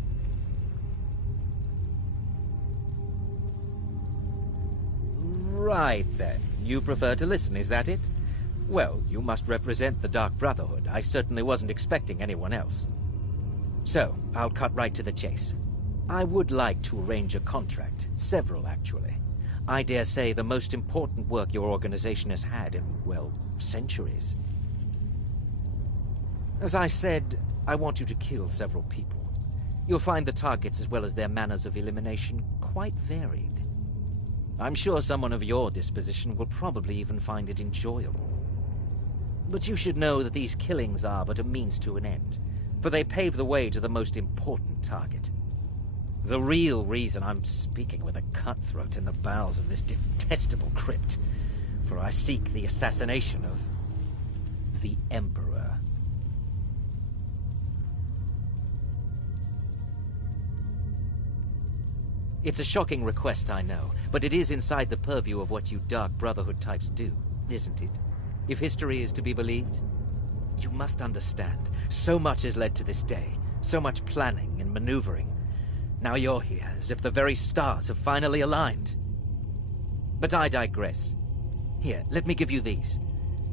Right then. You prefer to listen, is that it? Well, you must represent the Dark Brotherhood. I certainly wasn't expecting anyone else. So, I'll cut right to the chase. I would like to arrange a contract. Several, actually. I dare say the most important work your organization has had in, well, centuries. As I said, I want you to kill several people. You'll find the targets as well as their manners of elimination quite varied. I'm sure someone of your disposition will probably even find it enjoyable. But you should know that these killings are but a means to an end, for they pave the way to the most important target. The real reason I'm speaking with a cutthroat in the bowels of this detestable crypt, for I seek the assassination of the Emperor. It's a shocking request, I know, but it is inside the purview of what you Dark Brotherhood types do, isn't it? If history is to be believed, you must understand, so much has led to this day, so much planning and maneuvering. Now you're here, as if the very stars have finally aligned. But I digress. Here, let me give you these.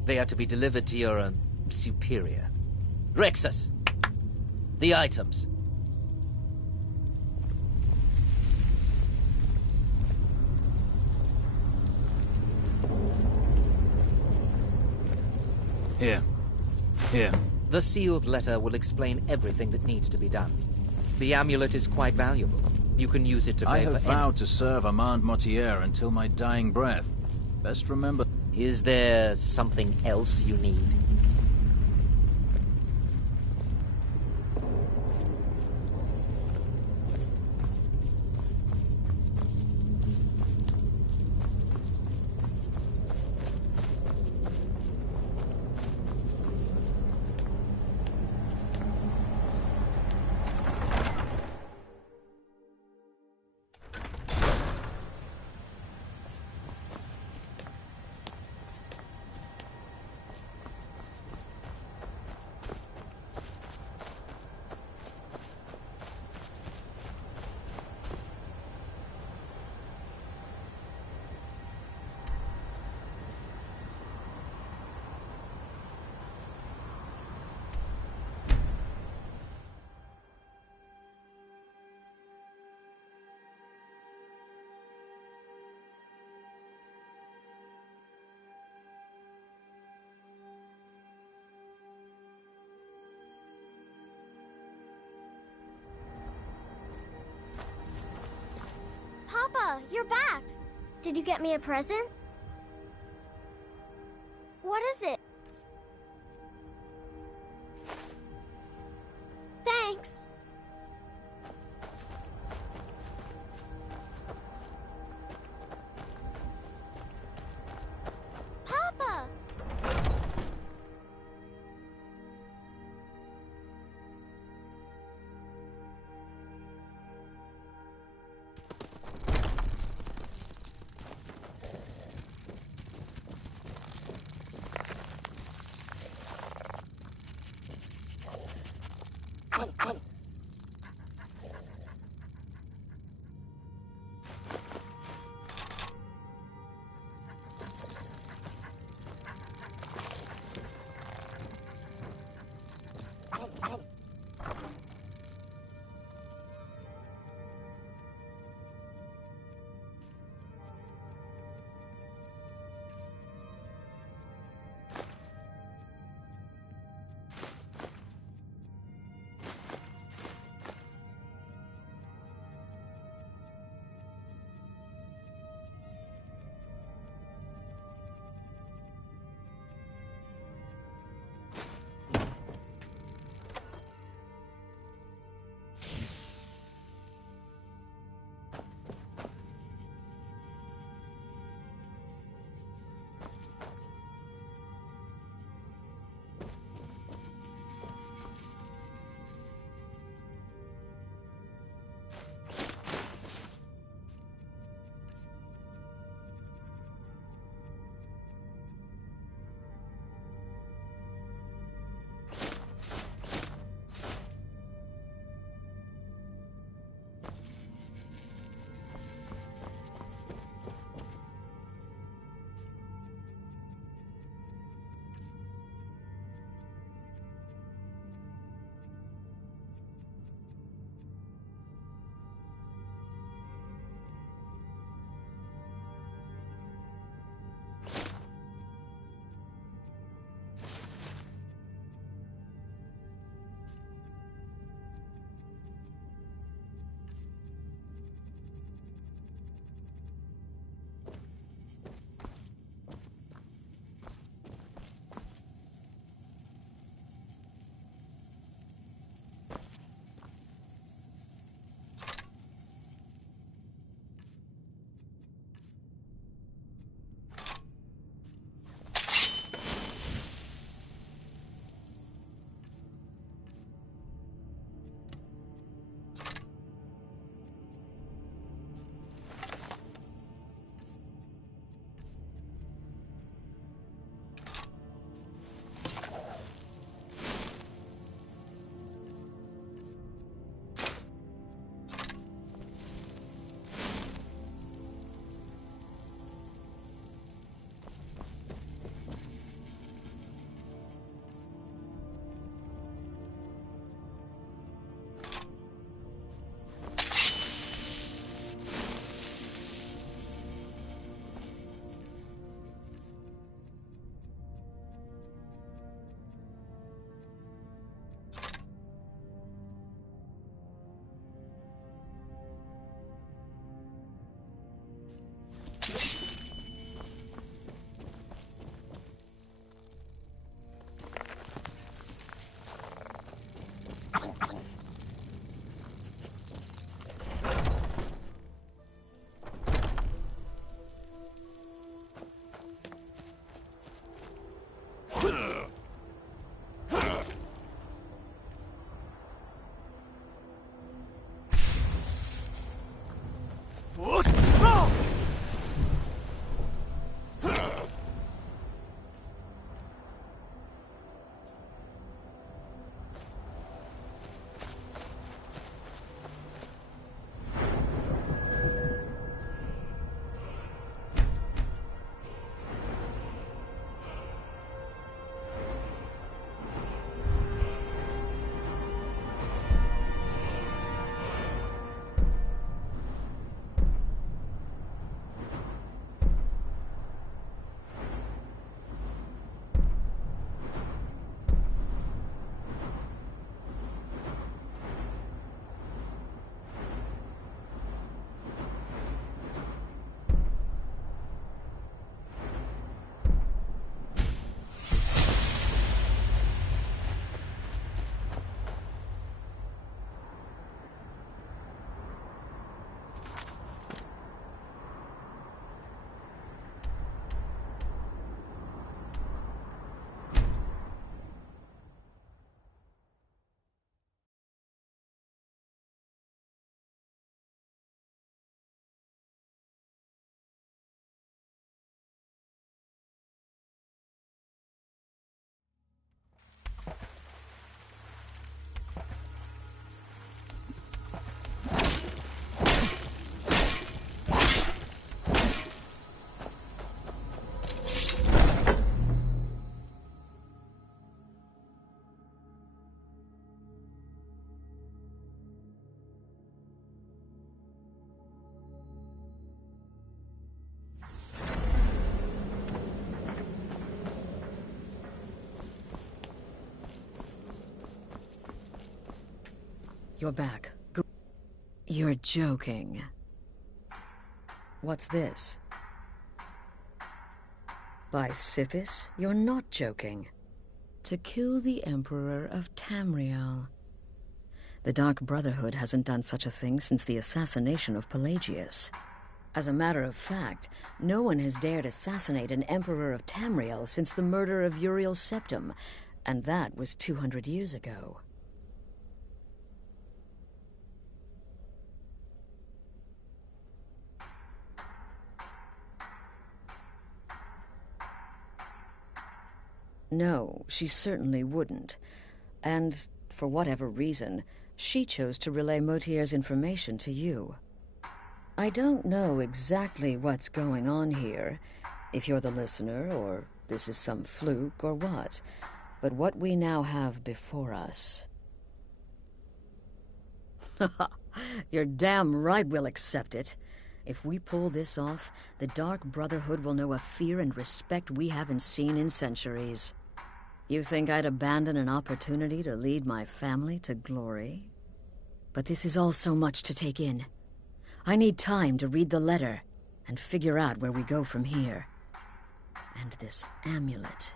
They are to be delivered to your, superior. Rexus! The items. Here. Here. The sealed letter will explain everything that needs to be done. The amulet is quite valuable. You can use it to pay I for have vowed to serve Armand Mortier until my dying breath. Best remember... Is there something else you need? You're back! Did you get me a present? What is it? Thanks! Papa! You're back. Good. You're joking. What's this? By Sithis, you're not joking. To kill the Emperor of Tamriel. The Dark Brotherhood hasn't done such a thing since the assassination of Pelagius. As a matter of fact, no one has dared assassinate an Emperor of Tamriel since the murder of Uriel Septim, and that was 200 years ago. No, she certainly wouldn't. And, for whatever reason, she chose to relay Motier's information to you. I don't know exactly what's going on here, if you're the listener, or this is some fluke, or what. But what we now have before us... You're damn right we'll accept it. If we pull this off, the Dark Brotherhood will know a fear and respect we haven't seen in centuries. You think I'd abandon an opportunity to lead my family to glory? But this is all so much to take in. I need time to read the letter and figure out where we go from here. And this amulet.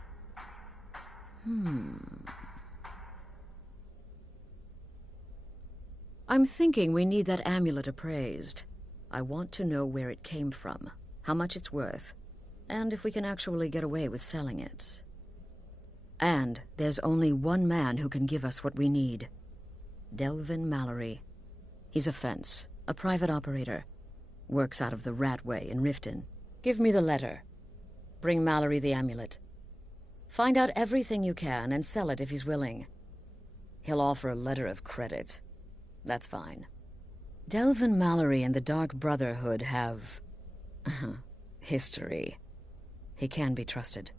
I'm thinking we need that amulet appraised. I want to know where it came from, how much it's worth, and if we can actually get away with selling it. And there's only one man who can give us what we need. Delvin Mallory. He's a fence, a private operator. Works out of the Ratway in Riften. Give me the letter. Bring Mallory the amulet. Find out everything you can and sell it if he's willing. He'll offer a letter of credit. That's fine. Delvin Mallory and the Dark Brotherhood have... history. He can be trusted.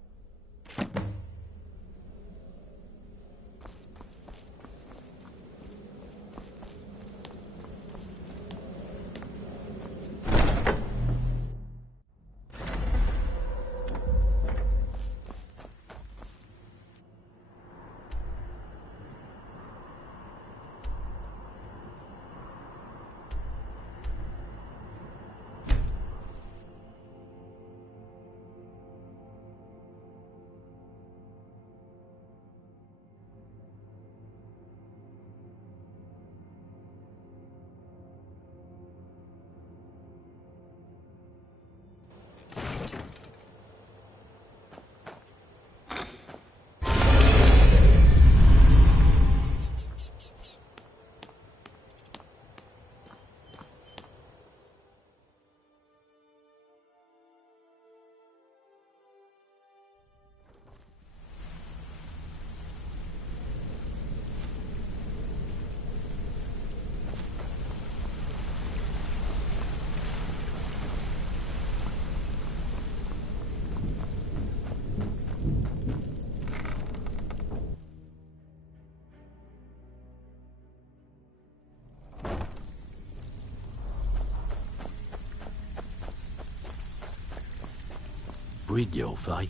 Brynjolf, eh?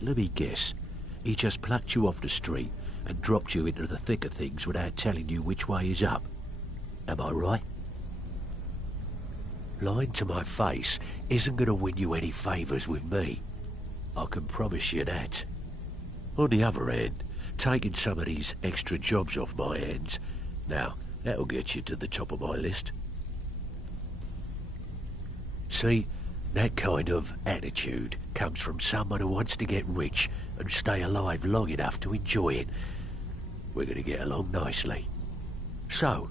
Let me guess. He just plucked you off the street and dropped you into the thick of things without telling you which way is up. Am I right? Lying to my face isn't going to win you any favours with me. I can promise you that. On the other hand, taking some of these extra jobs off my hands, now, that'll get you to the top of my list. See, that kind of attitude comes from someone who wants to get rich and stay alive long enough to enjoy it. We're going to get along nicely. So,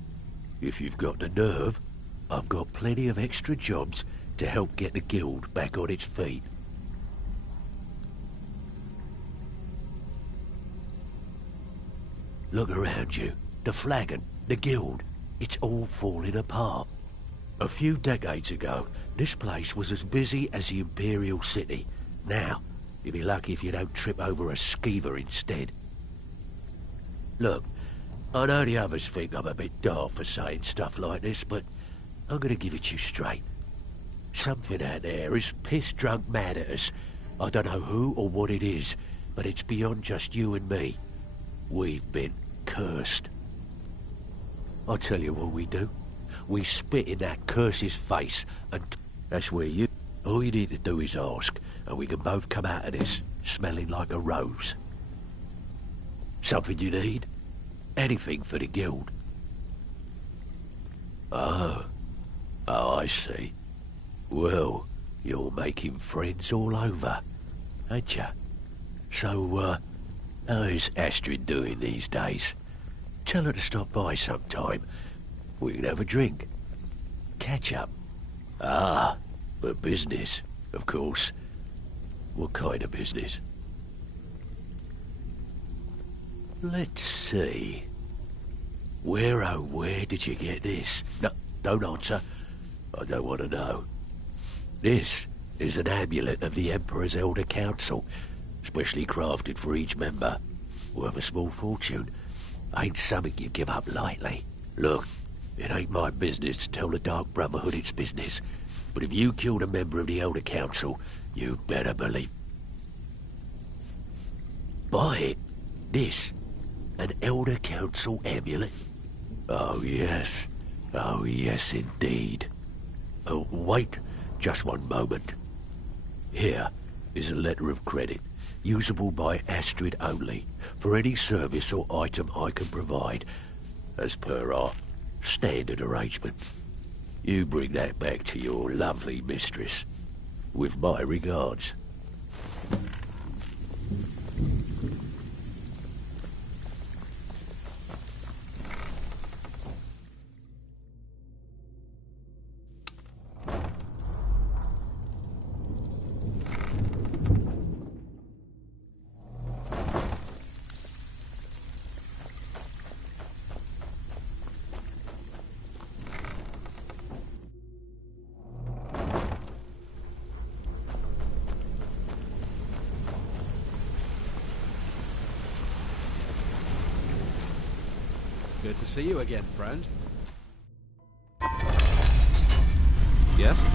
if you've got the nerve, I've got plenty of extra jobs to help get the guild back on its feet. Look around you. The flagon, the guild, it's all falling apart. A few decades ago, this place was as busy as the Imperial City. Now, you'll be lucky if you don't trip over a skeever instead. Look, I know the others think I'm a bit daft for saying stuff like this, but I'm gonna give it you straight. Something out there is piss-drunk mad at us. I don't know who or what it is, but it's beyond just you and me. We've been cursed. I'll tell you what we do. We spit in that curse's face, and that's where you... All you need to do is ask, and we can both come out of this smelling like a rose. Something you need? Anything for the guild? Oh, I see. Well, you're making friends all over, ain't ya? So, how's Astrid doing these days? Tell her to stop by sometime. We can have a drink. Catch up. Ah, but business, of course. What kind of business? Let's see. Where, oh, where did you get this? No, don't answer. I don't want to know. This is an amulet of the Emperor's Elder Council, specially crafted for each member. Worth a small fortune. Ain't something you give up lightly. Look, it ain't my business to tell the Dark Brotherhood its business, but if you killed a member of the Elder Council, you better believe... Buy it. This. An Elder Council amulet? Oh, yes. Oh, yes, indeed. Oh, wait just one moment. Here is a letter of credit, usable by Astrid only, for any service or item I can provide, as per our standard arrangement. You bring that back to your lovely mistress, with my regards. Good to see you again, friend. Yes?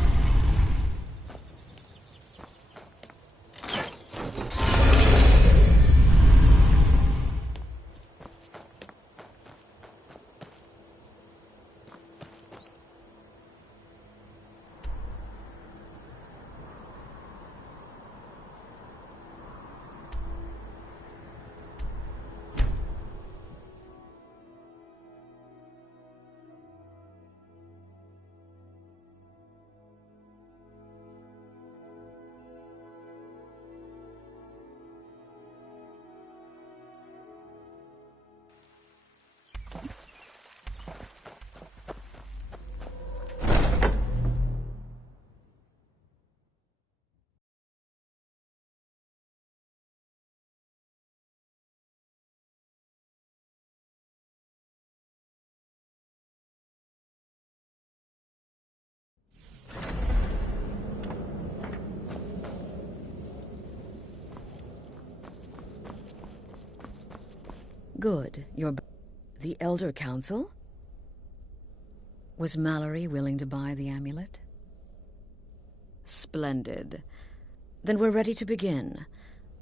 Good. The Elder Council? Was Mallory willing to buy the amulet? Splendid. Then we're ready to begin.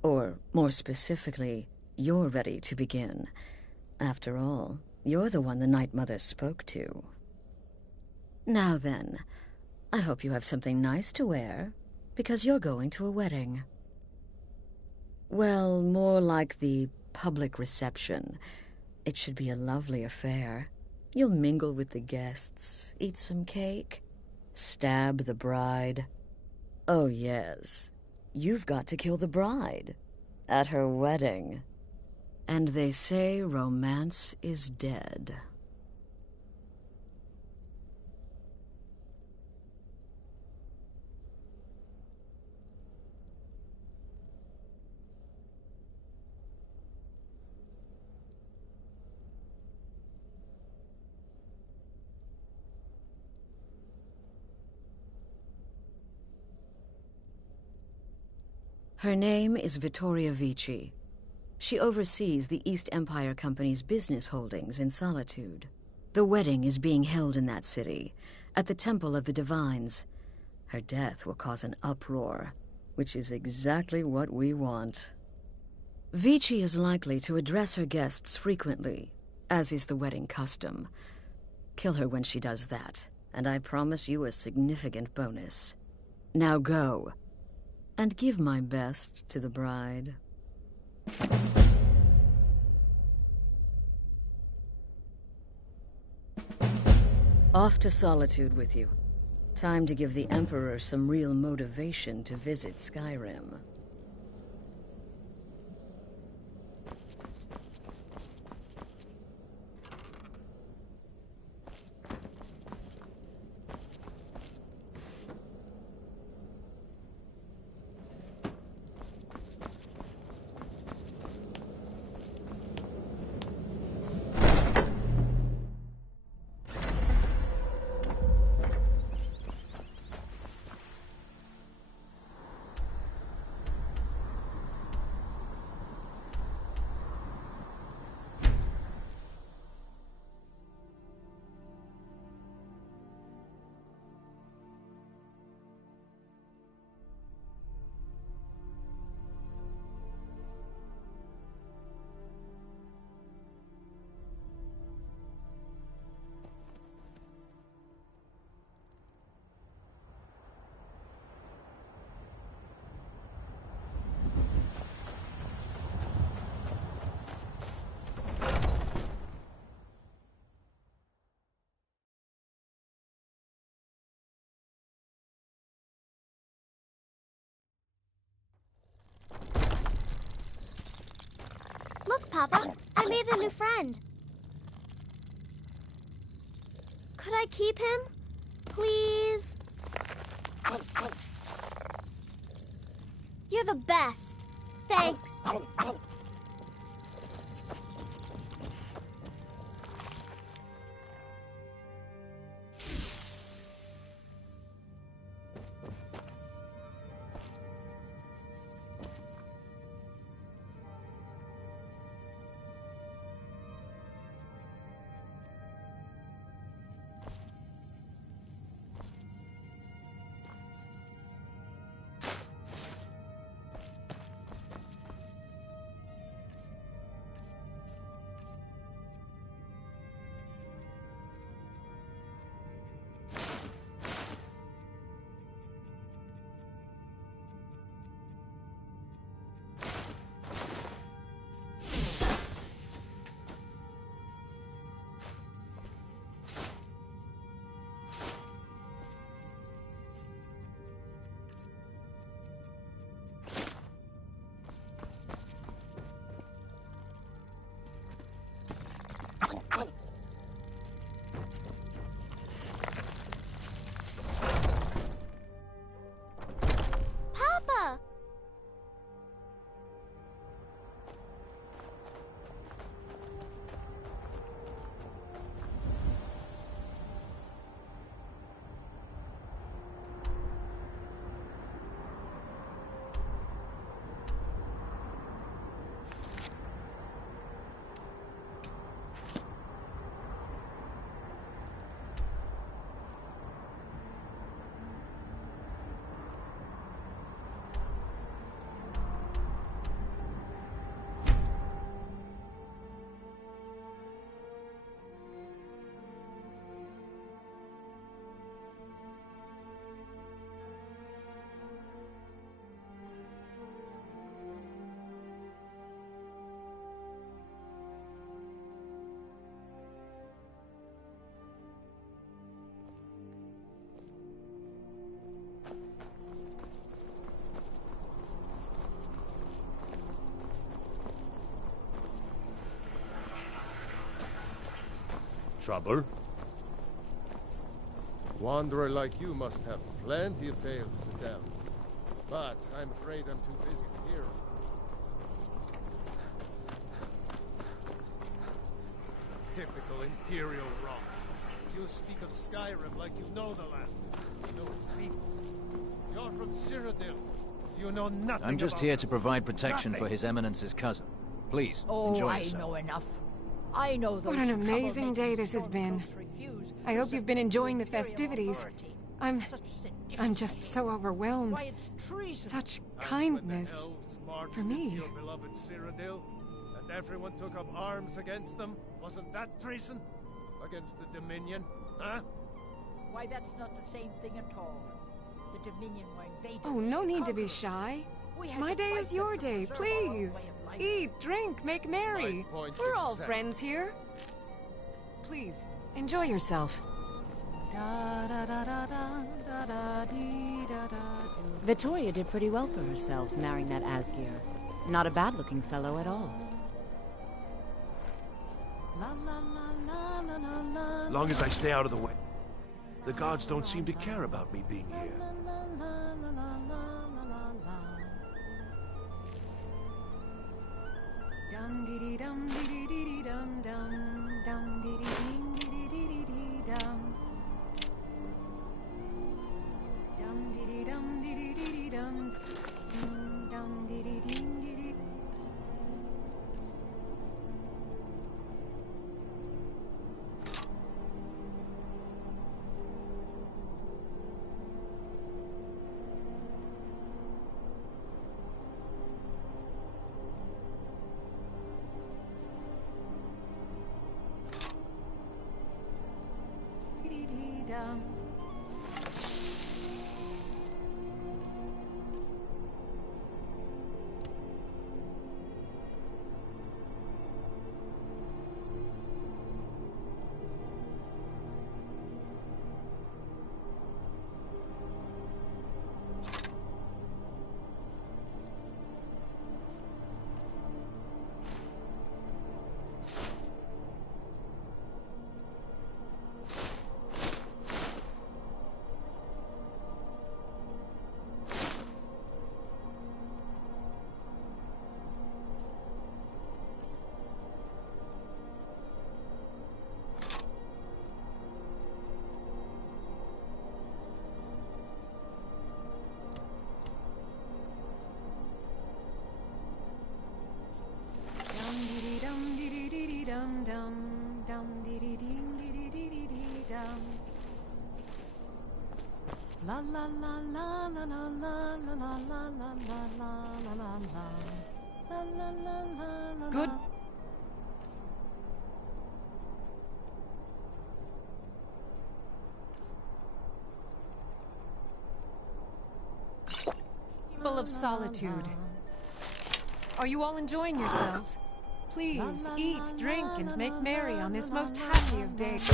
Or, more specifically, you're ready to begin. After all, you're the one the Night Mother spoke to. Now then, I hope you have something nice to wear, because you're going to a wedding. Well, more like the public reception. It should be a lovely affair. You'll mingle with the guests, eat some cake, stab the bride. Oh, yes. You've got to kill the bride at her wedding. And they say romance is dead. Her name is Vittoria Vici. She oversees the East Empire Company's business holdings in Solitude. The wedding is being held in that city, at the Temple of the Divines. Her death will cause an uproar, which is exactly what we want. Vici is likely to address her guests frequently, as is the wedding custom. Kill her when she does that, and I promise you a significant bonus. Now go, and give my best to the bride. Off to Solitude with you. Time to give the Emperor some real motivation to visit Skyrim. Look, Papa, I made a new friend. Could I keep him? Please? You're the best. Thanks. Papa! Trouble? Wanderer like you must have plenty of tales to tell. But I'm afraid I'm too busy to hear 'em. Typical Imperial rot. You speak of Skyrim like you know the land. You know its people. You're from Cyrodiil. You know nothing. I'm just about here this. to provide protection for His Eminence's cousin. Please, enjoy I yourself. know enough. I know those What an amazing day this has been. I hope you've been enjoying the festivities. I'm just so overwhelmed. Such kindness for me. Your beloved Cyrodiil, and everyone took up arms against them. Wasn't that treason? against the Dominion, huh? Why, that's not the same thing at all. The Dominion were invaders. Oh, no need to be shy. My day is your day, please. Eat, drink, make merry. We're all friends here. Please, enjoy yourself. Vittoria did pretty well for herself, marrying that Asgeir. Not a bad-looking fellow at all. Long as I stay out of the way. The gods don't seem to care about me being here. Dum dee dee dum dee dee dee dee dum dum dum dee dee ding dee dee dee dee dum dum dee dee dum dee dee dee dee dum dum dee dee ding dee dee. Dum. Dum dum dum dee dee ding dee dee dee dee dee dum. La la la la la la la la la la la la la la la. Good. Full of solitude. Are you all enjoying yourselves? Please, eat, drink, and make merry on this most happy of days.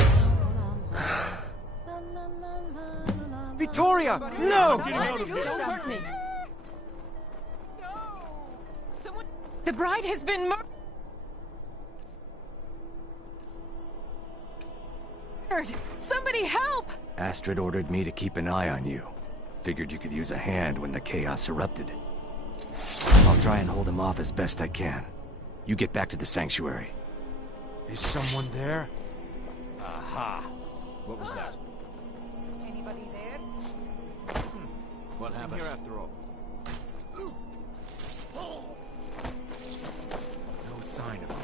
Vittoria! No! Don't hurt me. Someone... The bride has been murdered! Somebody help! Astrid ordered me to keep an eye on you. Figured you could use a hand when the chaos erupted. I'll try and hold him off as best I can. You get back to the sanctuary. Is someone there? Aha! What was that? Anybody there? What happened? Here after all. No sign of him.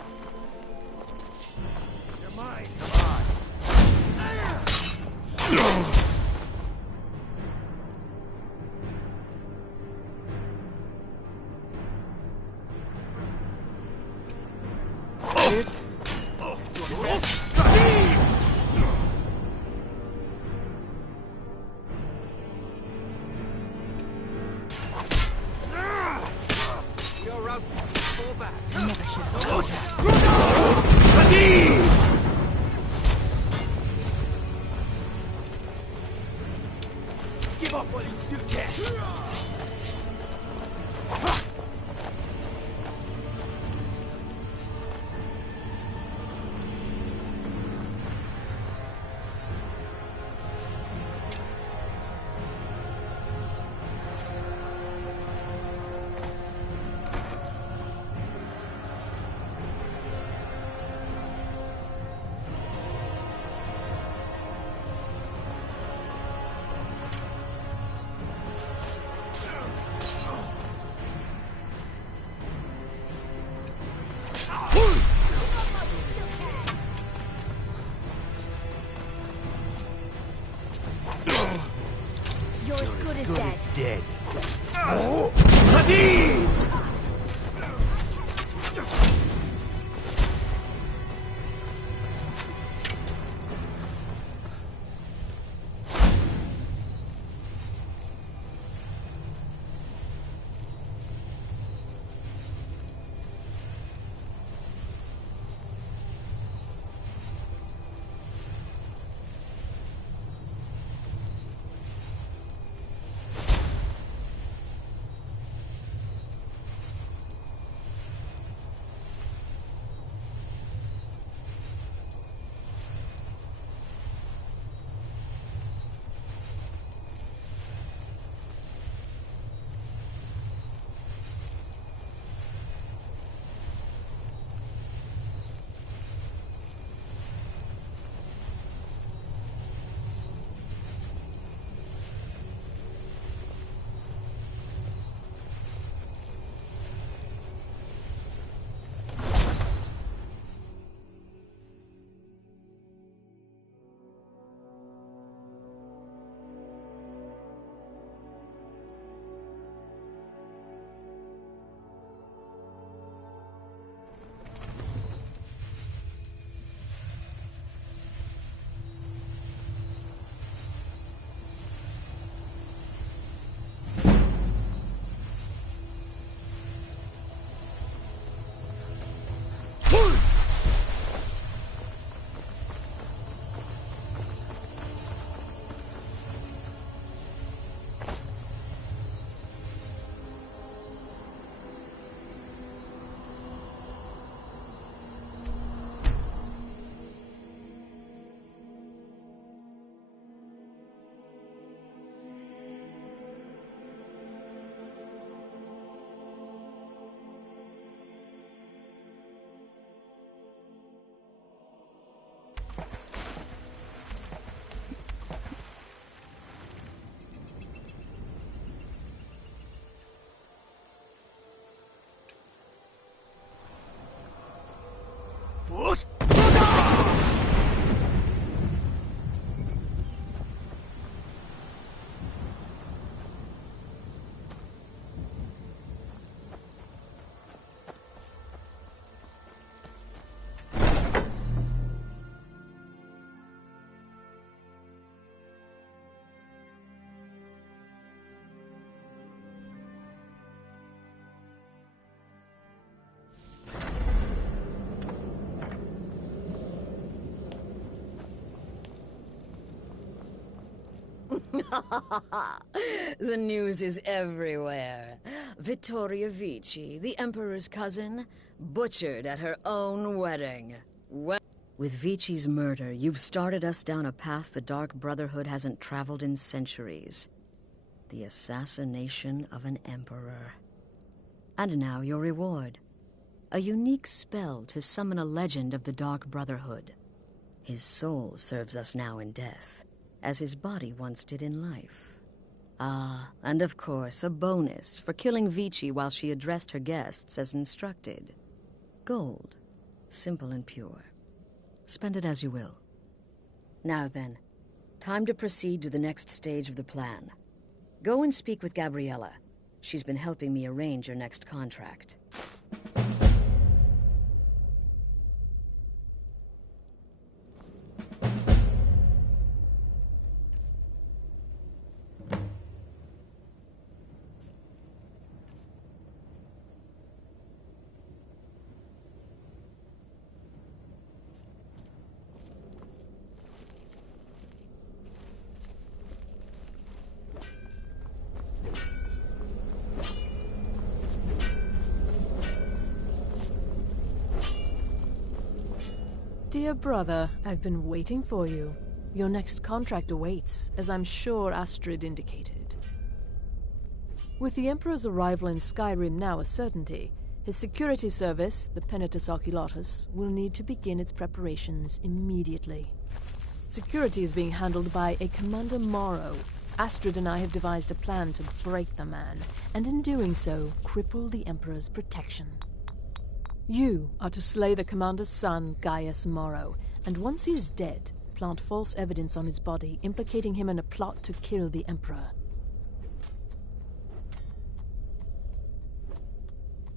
You're mine. Come on. Give up while you still can. The news is everywhere. Vittoria Vici, the Emperor's cousin, butchered at her own wedding. With Vici's murder, you've started us down a path the Dark Brotherhood hasn't traveled in centuries. The assassination of an emperor. And now your reward. A unique spell to summon a legend of the Dark Brotherhood. His soul serves us now in death, as his body once did in life. Ah, and of course, a bonus for killing Vici while she addressed her guests as instructed. Gold. Simple and pure. Spend it as you will. Now then, time to proceed to the next stage of the plan. Go and speak with Gabriella. She's been helping me arrange your next contract. Dear brother, I've been waiting for you. Your next contract awaits, as I'm sure Astrid indicated. With the Emperor's arrival in Skyrim now a certainty, his security service, the PeanutTown Oculatus, will need to begin its preparations immediately. Security is being handled by a Commander Morrow. Astrid and I have devised a plan to break the man, and in doing so, cripple the Emperor's protection. You are to slay the Commander's son, Gaius Morrow, and once he is dead, plant false evidence on his body, implicating him in a plot to kill the Emperor.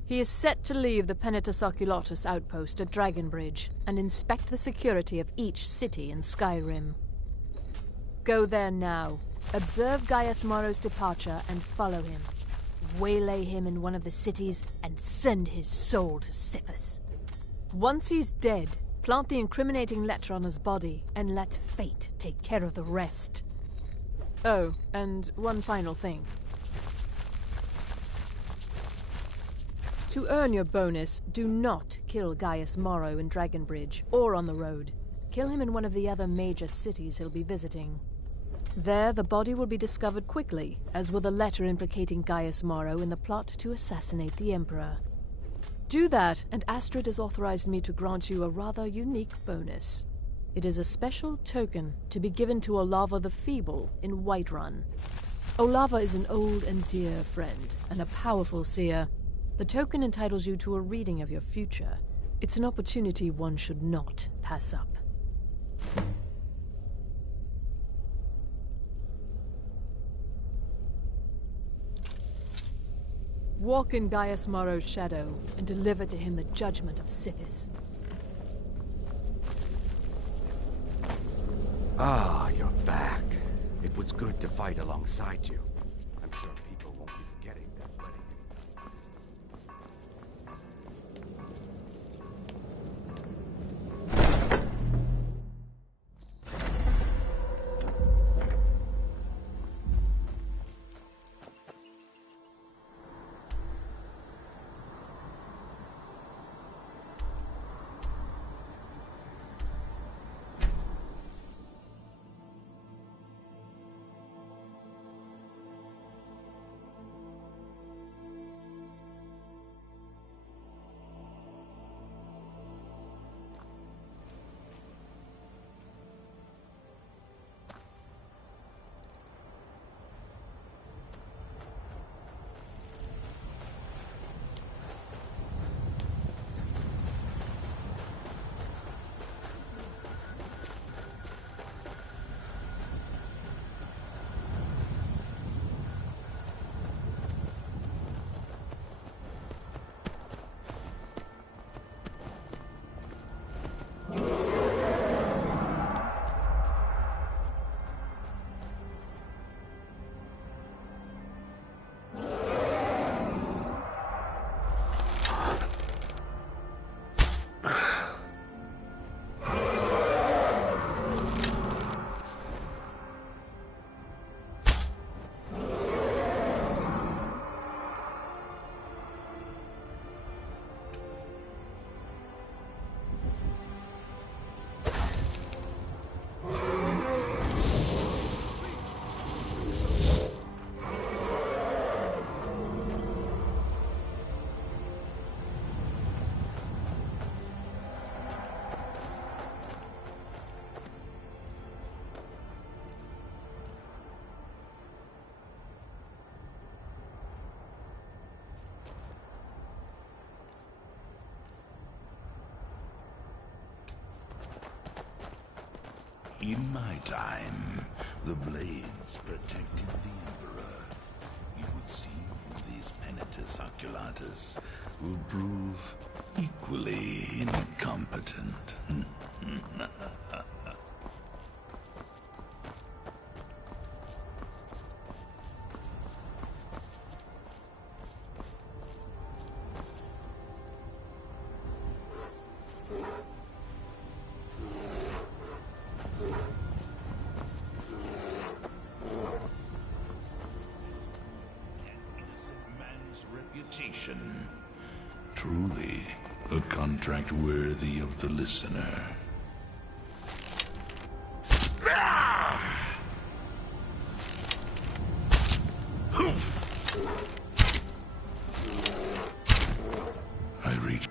He is set to leave the PeanutTown Oculatus outpost at Dragonbridge and inspect the security of each city in Skyrim. Go there now, observe Gaius Morrow's departure and follow him. Waylay him in one of the cities and send his soul to Sithis. Once he's dead, plant the incriminating letter on his body and let fate take care of the rest. Oh, and one final thing. To earn your bonus, do not kill Gaius Morrow in Dragonbridge or on the road. Kill him in one of the other major cities he'll be visiting. There, the body will be discovered quickly, as will the letter implicating Gaius Morrow in the plot to assassinate the Emperor. Do that, and Astrid has authorized me to grant you a rather unique bonus. It is a special token to be given to Olava the Feeble in Whiterun. Olava is an old and dear friend, and a powerful seer. The token entitles you to a reading of your future. It's an opportunity one should not pass up. Walk in Gaius Morrow's shadow and deliver to him the judgment of Sithis. Ah, you're back. It was good to fight alongside you. I'm sure people won't be forgetting that wedding In my time, the blades protected the Emperor. It would seem these Penitus Oculatus will prove equally incompetent. Reputation. Truly, a contract worthy of the listener. I reach.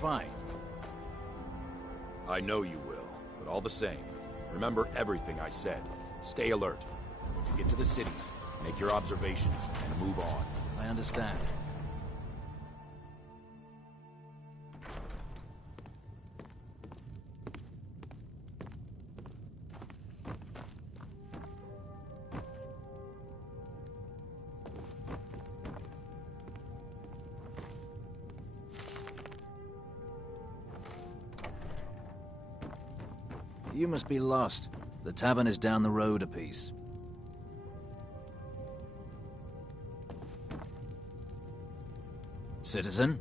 Fine. I know you will, but all the same, remember everything I said. Stay alert. When you get to the cities, make your observations and move on. I understand. You must be lost. The tavern is down the road a piece. Citizen?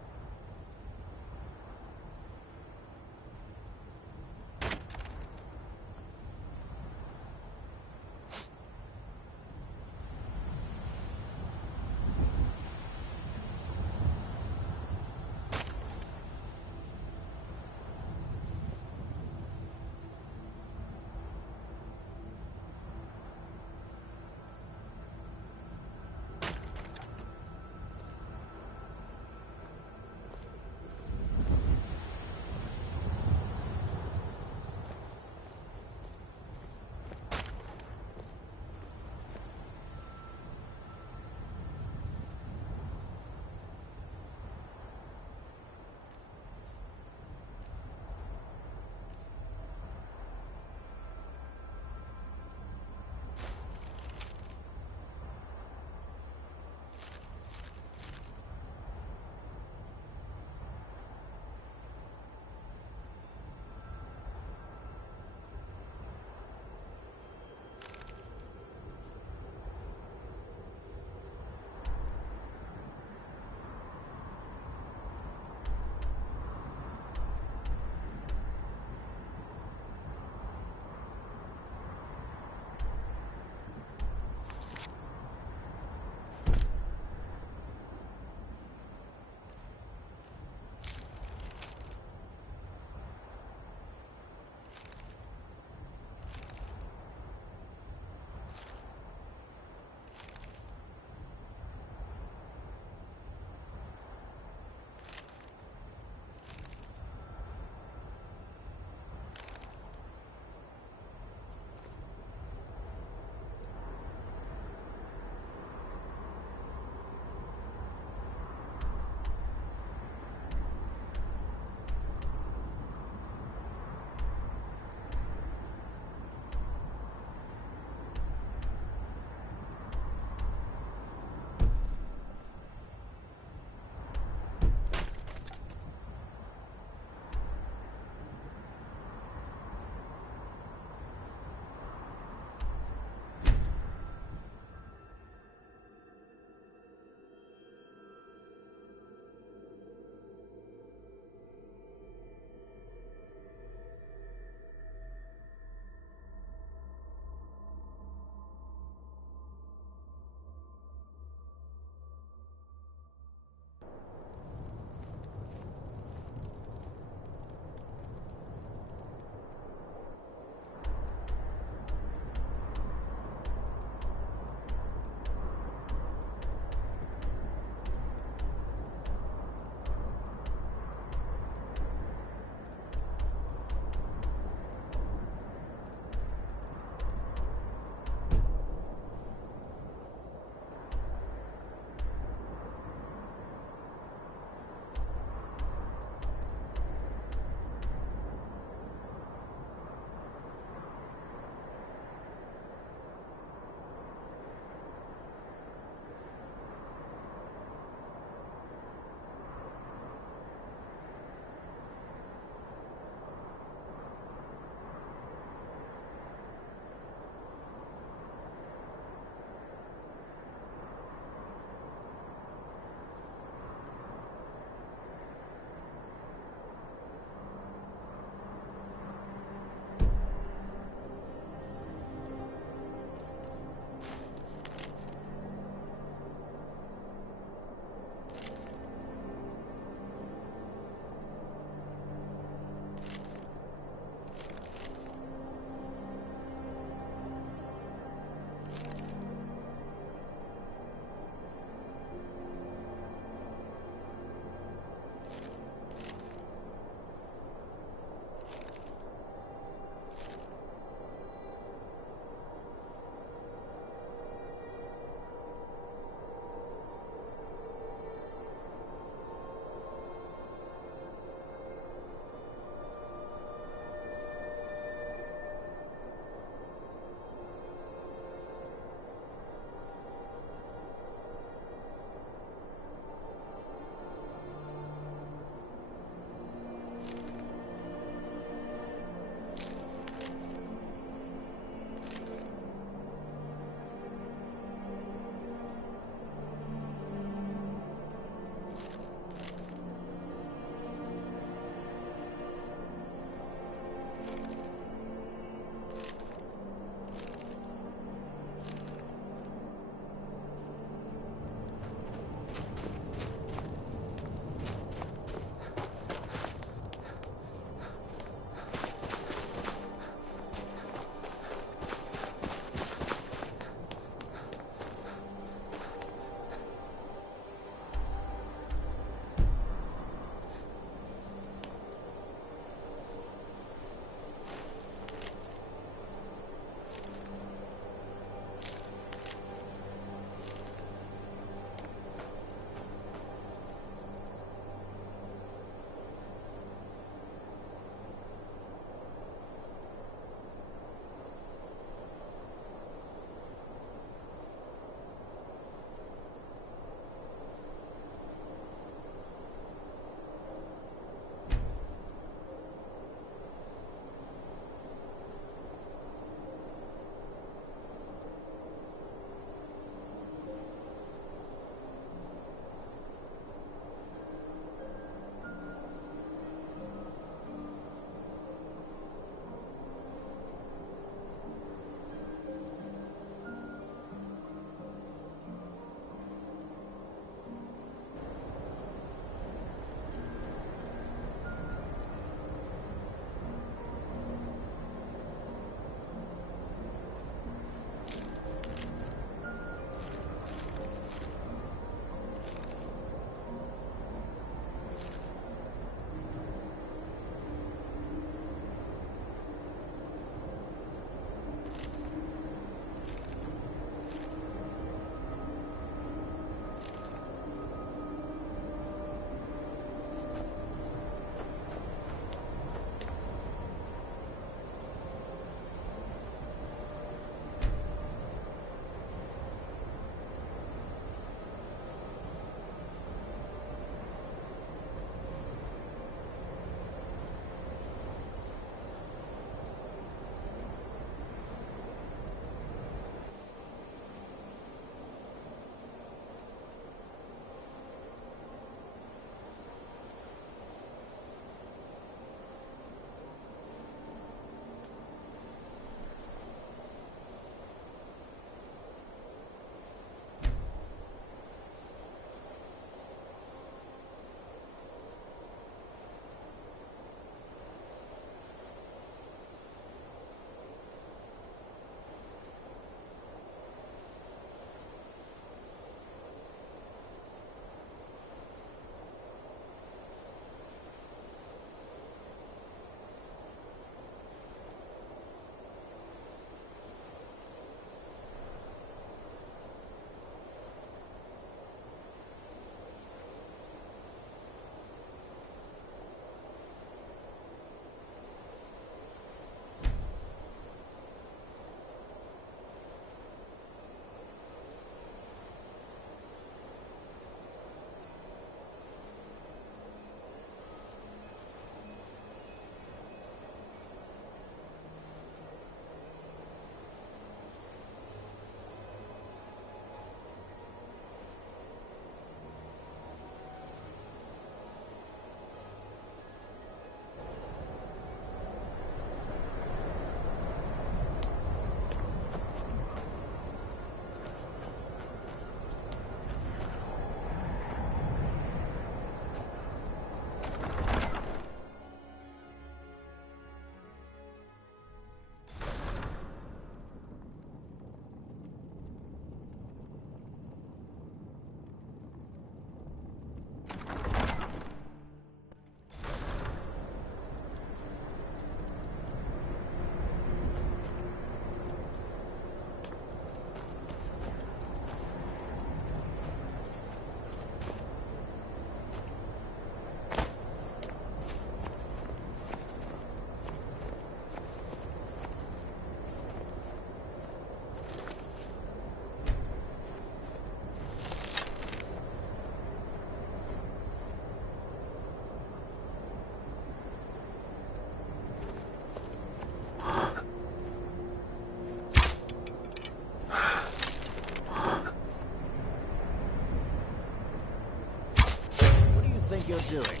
think you're doing?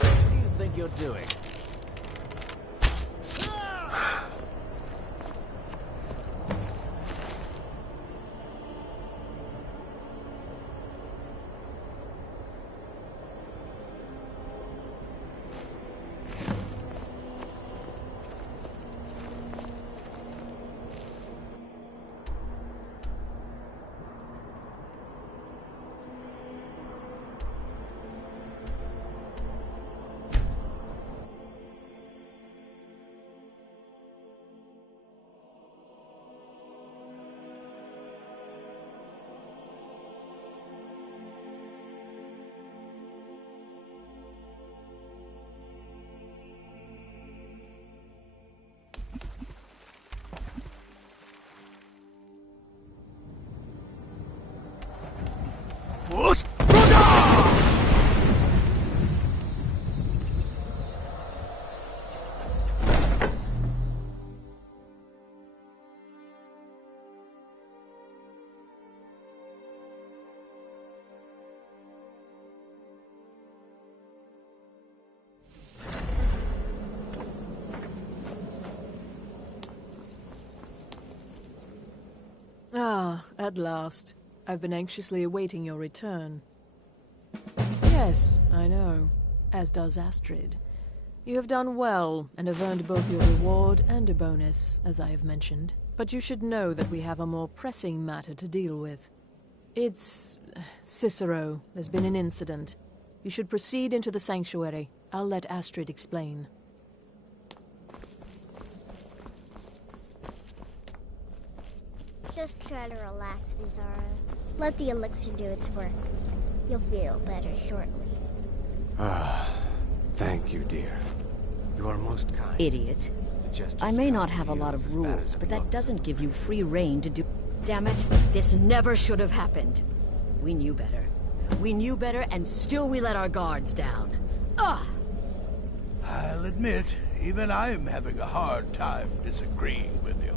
What do you think you're doing? Ah, at last. I've been anxiously awaiting your return. Yes, I know. As does Astrid. You have done well, and have earned both your reward and a bonus, as I have mentioned. But you should know that we have a more pressing matter to deal with. It's... Cicero. There's been an incident. You should proceed into the sanctuary. I'll let Astrid explain. Just try to relax, Vizara. Let the elixir do its work. You'll feel better shortly. Thank you, dear. You are most kind. Idiot. I may not have a lot of rules, but that doesn't give you free rein to do... Damn it, this never should have happened. We knew better. We knew better, and still we let our guards down. Ugh! I'll admit, even I'm having a hard time disagreeing with you.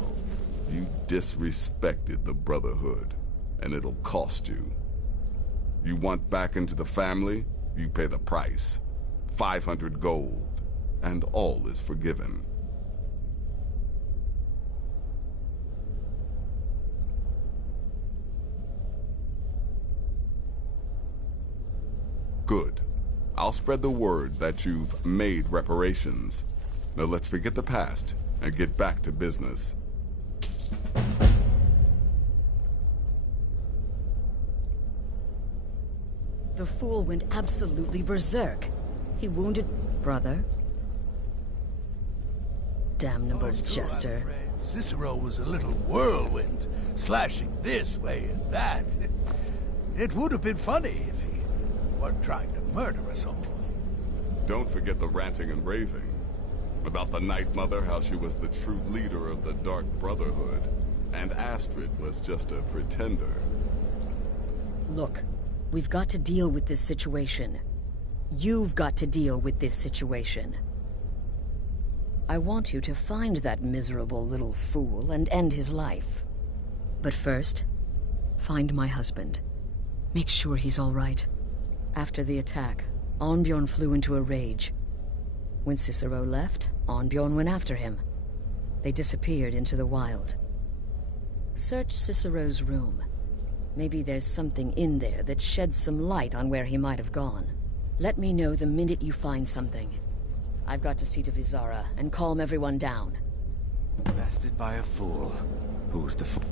You disrespected the Brotherhood, and it'll cost you. You want back into the family? You pay the price. 500 gold, and all is forgiven. Good. I'll spread the word that you've made reparations. Now let's forget the past and get back to business. The fool went absolutely berserk. He wounded... Brother? Damnable jester. Cicero was a little whirlwind, slashing this way and that. It would have been funny if he weren't trying to murder us all. Don't forget the ranting and raving. About the Night Mother, how she was the true leader of the Dark Brotherhood, and Astrid was just a pretender. Look, we've got to deal with this situation. You've got to deal with this situation. I want you to find that miserable little fool and end his life. But first, find my husband. Make sure he's all right. After the attack, Arnbjorn flew into a rage. When Cicero left, Arnbjorn went after him. They disappeared into the wild. Search Cicero's room. Maybe there's something in there that sheds some light on where he might have gone. Let me know the minute you find something. I've got to see to Vizara and calm everyone down. Bested by a fool. Who's the fool?